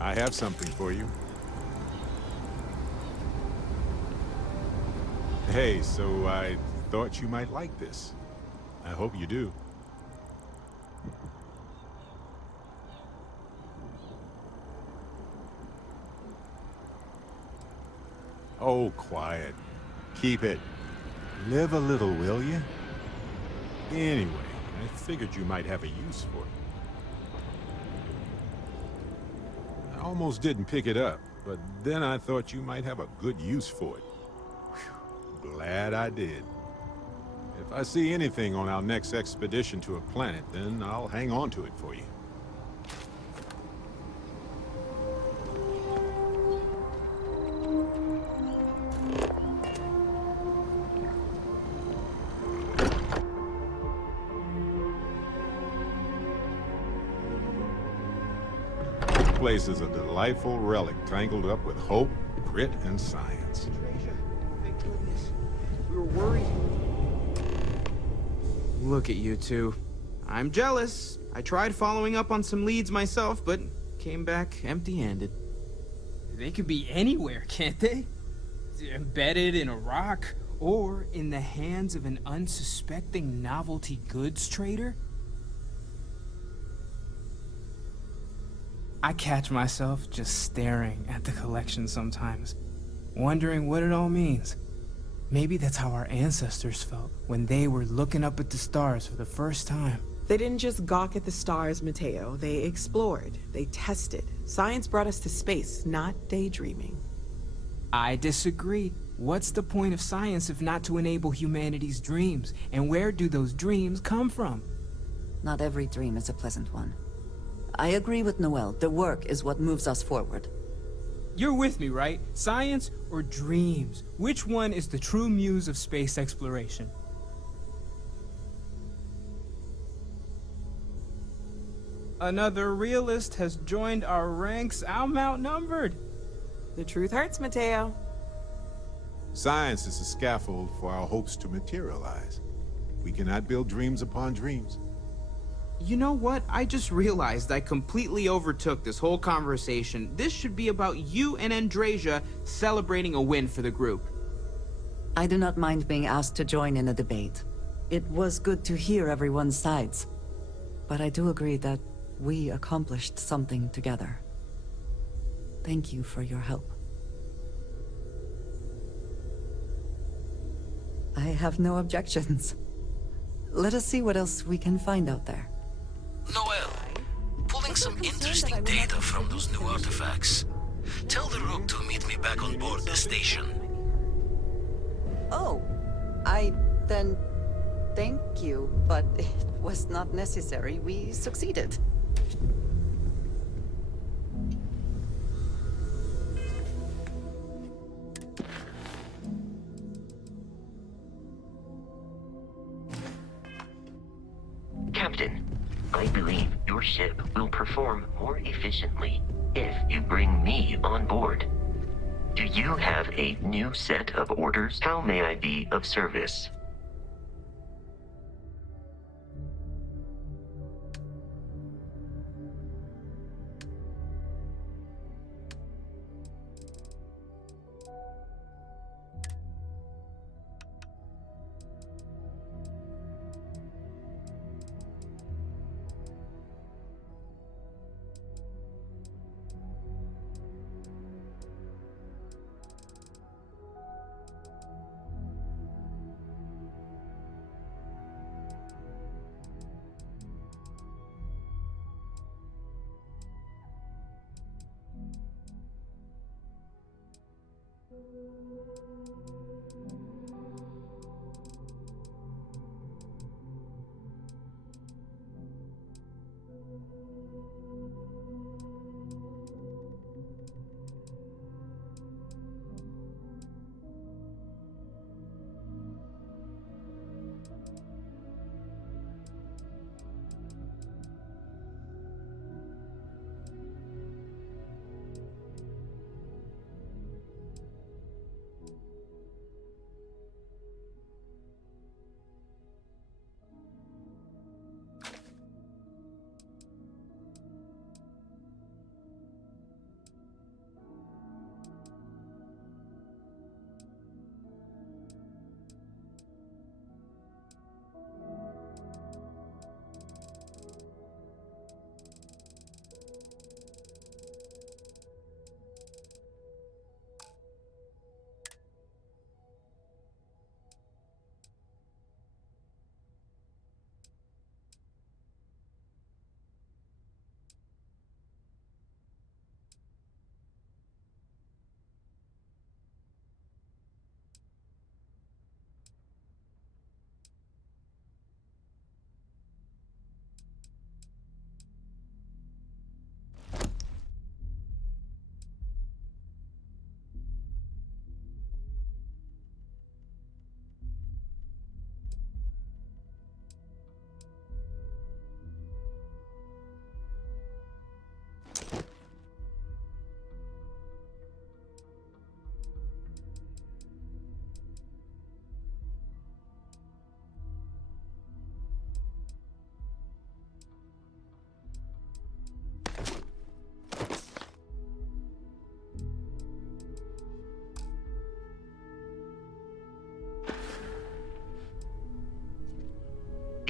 I have something for you. Hey, so I thought you might like this. I hope you do. Oh, quiet. Keep it. Live a little, will you? Anyway, I figured you might have a use for it. I almost didn't pick it up, but then I thought you might have a good use for it. Whew, glad I did. If I see anything on our next expedition to a planet, then I'll hang on to it for you. This place is a delightful relic tangled up with hope, grit, and science. Thank goodness. We were worried. Look at you two. I'm jealous. I tried following up on some leads myself, but came back empty-handed. They could be anywhere, can't they? Embedded in a rock, or in the hands of an unsuspecting novelty goods trader? I catch myself just staring at the collection sometimes, wondering what it all means. Maybe that's how our ancestors felt when they were looking up at the stars for the first time. They didn't just gawk at the stars, Mateo. They explored. They tested. Science brought us to space, not daydreaming. I disagree. What's the point of science if not to enable humanity's dreams? And where do those dreams come from? Not every dream is a pleasant one. I agree with Noel. The work is what moves us forward. You're with me, right? Science or dreams? Which one is the true muse of space exploration? Another realist has joined our ranks. I'm outnumbered. The truth hurts, Mateo. Science is a scaffold for our hopes to materialize. We cannot build dreams upon dreams. You know what? I just realized I completely overtook this whole conversation. This should be about you and Andrasia celebrating a win for the group. I do not mind being asked to join in a debate. It was good to hear everyone's sides. But I do agree that we accomplished something together. Thank you for your help. I have no objections. Let us see what else we can find out there. Noel, pulling some interesting data from those new artifacts. Tell the Rook to meet me back on board the station. Oh, then thank you, but it was not necessary. We succeeded. Captain, I believe your ship will perform more efficiently if you bring me on board. Do you have a new set of orders? How may I be of service?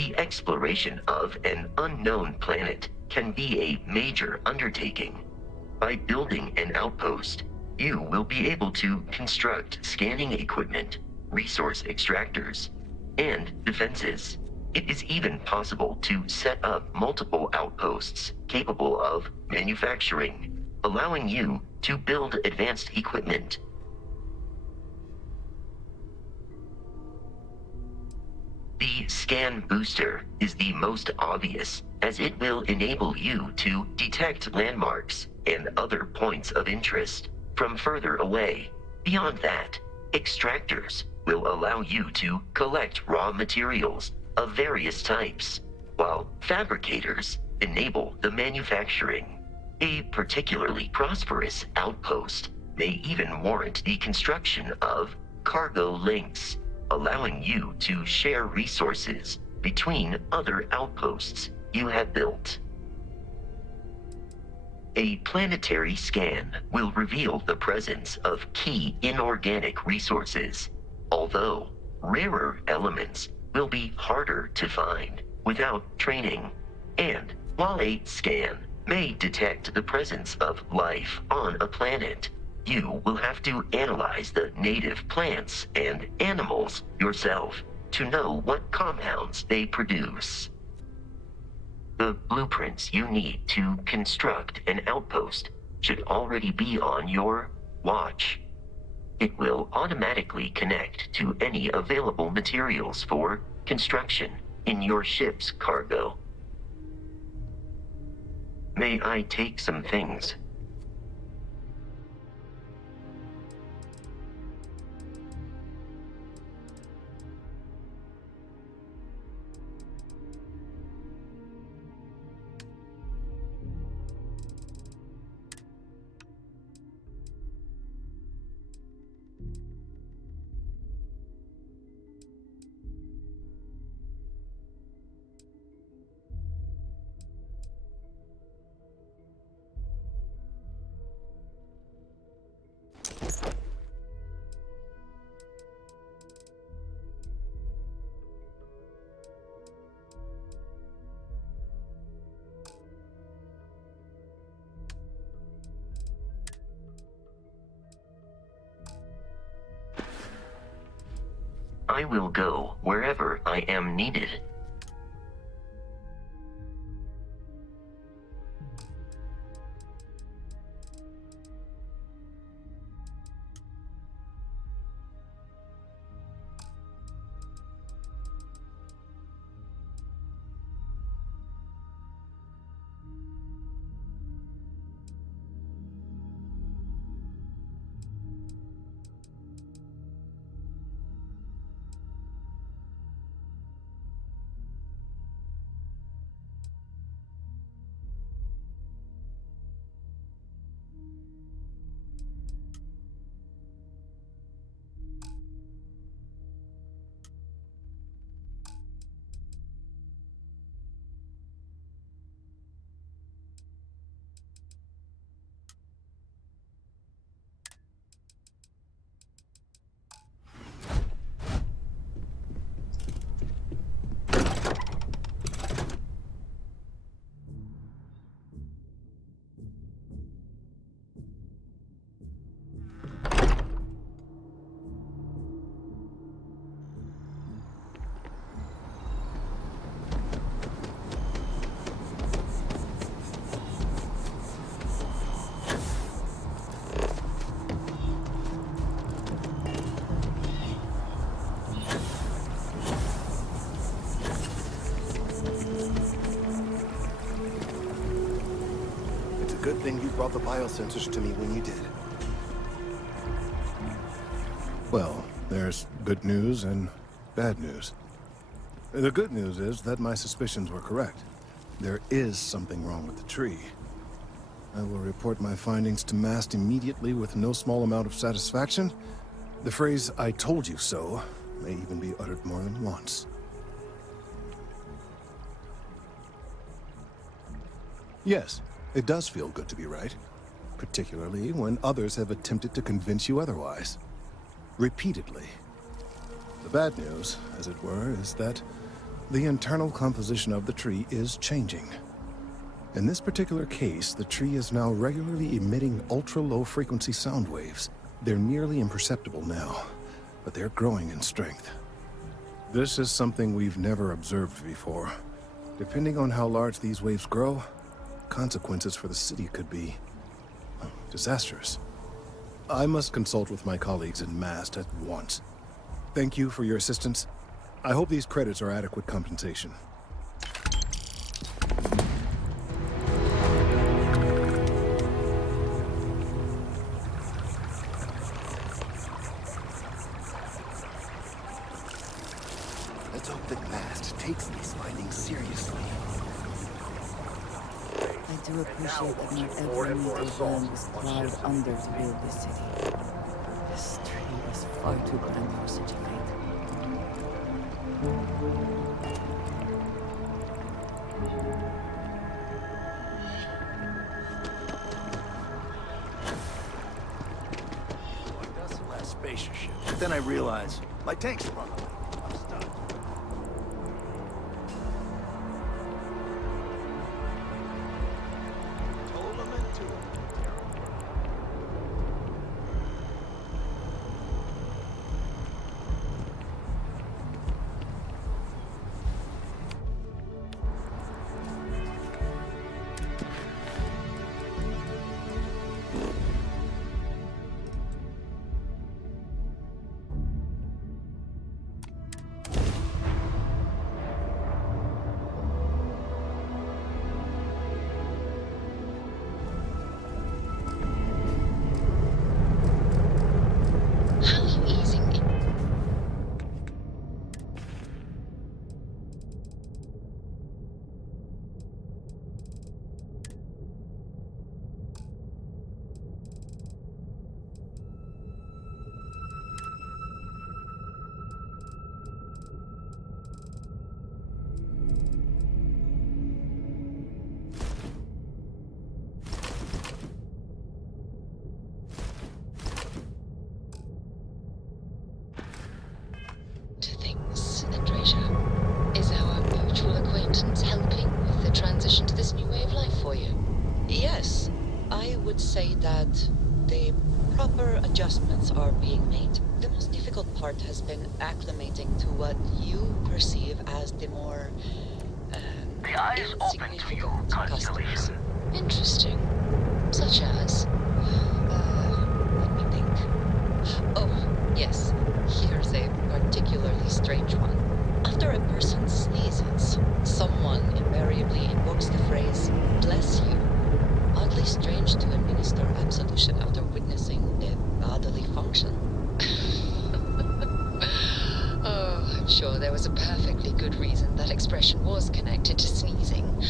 The exploration of an unknown planet can be a major undertaking. By building an outpost, you will be able to construct scanning equipment, resource extractors, and defenses. It is even possible to set up multiple outposts capable of manufacturing, allowing you to build advanced equipment. The scan booster is the most obvious, as it will enable you to detect landmarks and other points of interest from further away. Beyond that, extractors will allow you to collect raw materials of various types, while fabricators enable the manufacturing. A particularly prosperous outpost may even warrant the construction of cargo links, allowing you to share resources between other outposts you have built. A planetary scan will reveal the presence of key inorganic resources, although rarer elements will be harder to find without training. And while a scan may detect the presence of life on a planet, you will have to analyze the native plants and animals yourself to know what compounds they produce. The blueprints you need to construct an outpost should already be on your watch. It will automatically connect to any available materials for construction in your ship's cargo. May I take some things? I will go wherever I am needed. Good thing you brought the biosensors to me when you did. Well, there's good news and bad news. The good news is that my suspicions were correct. There is something wrong with the tree. I will report my findings to Mast immediately with no small amount of satisfaction. The phrase, "I told you so," may even be uttered more than once. Yes. It does feel good to be right, particularly when others have attempted to convince you otherwise. Repeatedly. The bad news, as it were, is that the internal composition of the tree is changing. In this particular case, the tree is now regularly emitting ultra-low frequency sound waves. They're nearly imperceptible now, but they're growing in strength. This is something we've never observed before. Depending on how large these waves grow, consequences for the city could be disastrous. I must consult with my colleagues in MAST at once. Thank you for your assistance. I hope these credits are adequate compensation. Let's hope that MAST takes these findings seriously. I do appreciate that not every needle bone was plowed under to build this city. This tree is far too grand for such a fate. That's the last spacer ship. But then I realized my tank's run. I'm stuck. Is our mutual acquaintance helping with the transition to this new way of life for you? Yes, I would say that the proper adjustments are being made. The most difficult part has been acclimating to what you perceive as the more The eye is open to you, Constellation. Interesting. Such as? Let me think. Oh, yes. Here's a particularly strange one. After a person sneezes, someone invariably invokes the phrase, "bless you." Oddly strange to administer absolution after witnessing a bodily function. Oh, I'm sure there was a perfectly good reason that expression was connected to sneezing,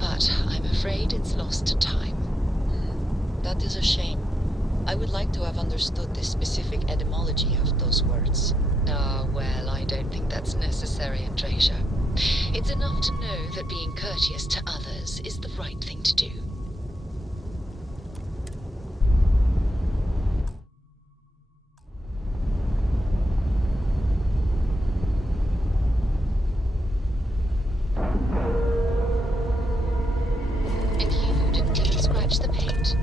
but I'm afraid it's lost to time. That is a shame. I would like to have understood the specific etymology of those words. Ah, well, I don't think that's necessary, Andresia. It's enough to know that being courteous to others is the right thing to do. And you didn't even scratch the paint.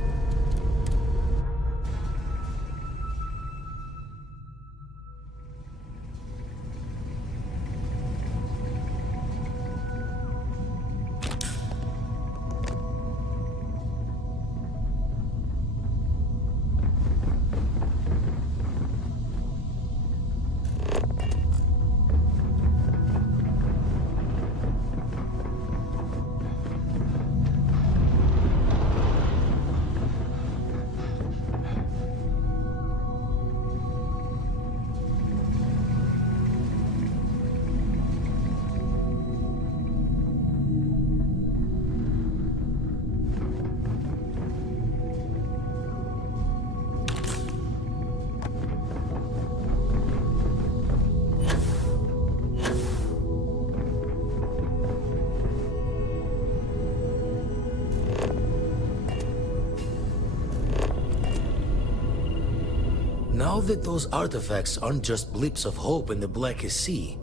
Now that those artifacts aren't just blips of hope in the blackest sea,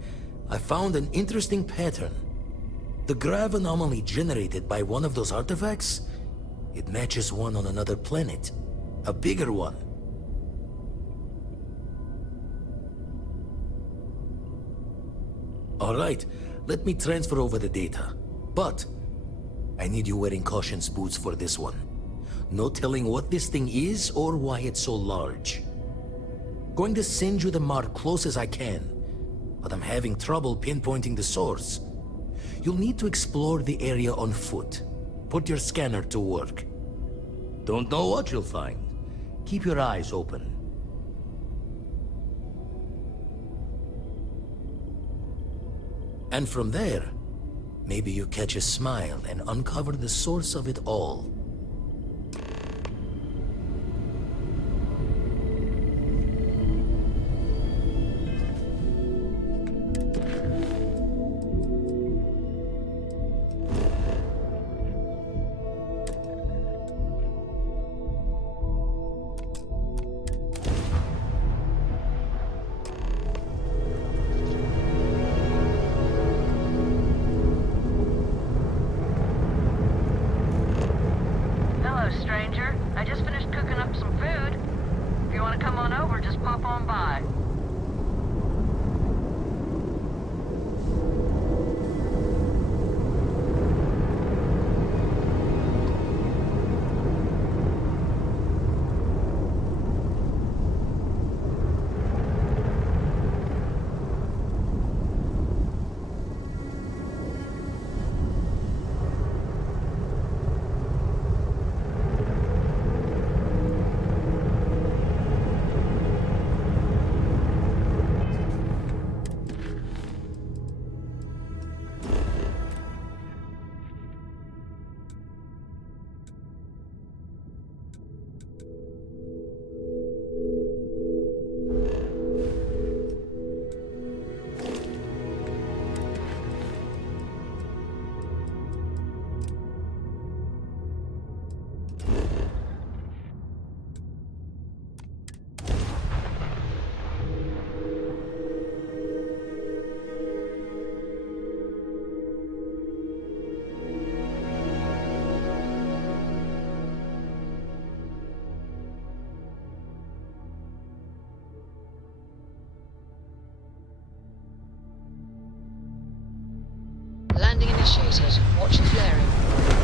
I found an interesting pattern. The grav anomaly generated by one of those artifacts, it matches one on another planet. A bigger one. All right, let me transfer over the data. But I need you wearing caution's boots for this one. No telling what this thing is or why it's so large. Going to send you the mark close as I can, but I'm having trouble pinpointing the source. You'll need to explore the area on foot. Put your scanner to work. Don't know what you'll find. Keep your eyes open. And from there, maybe you catch a smile and uncover the source of it all. Stranger. I just finished cooking up some food. If you want to come on over, just pop on by. Landing initiated. Watch your flaring.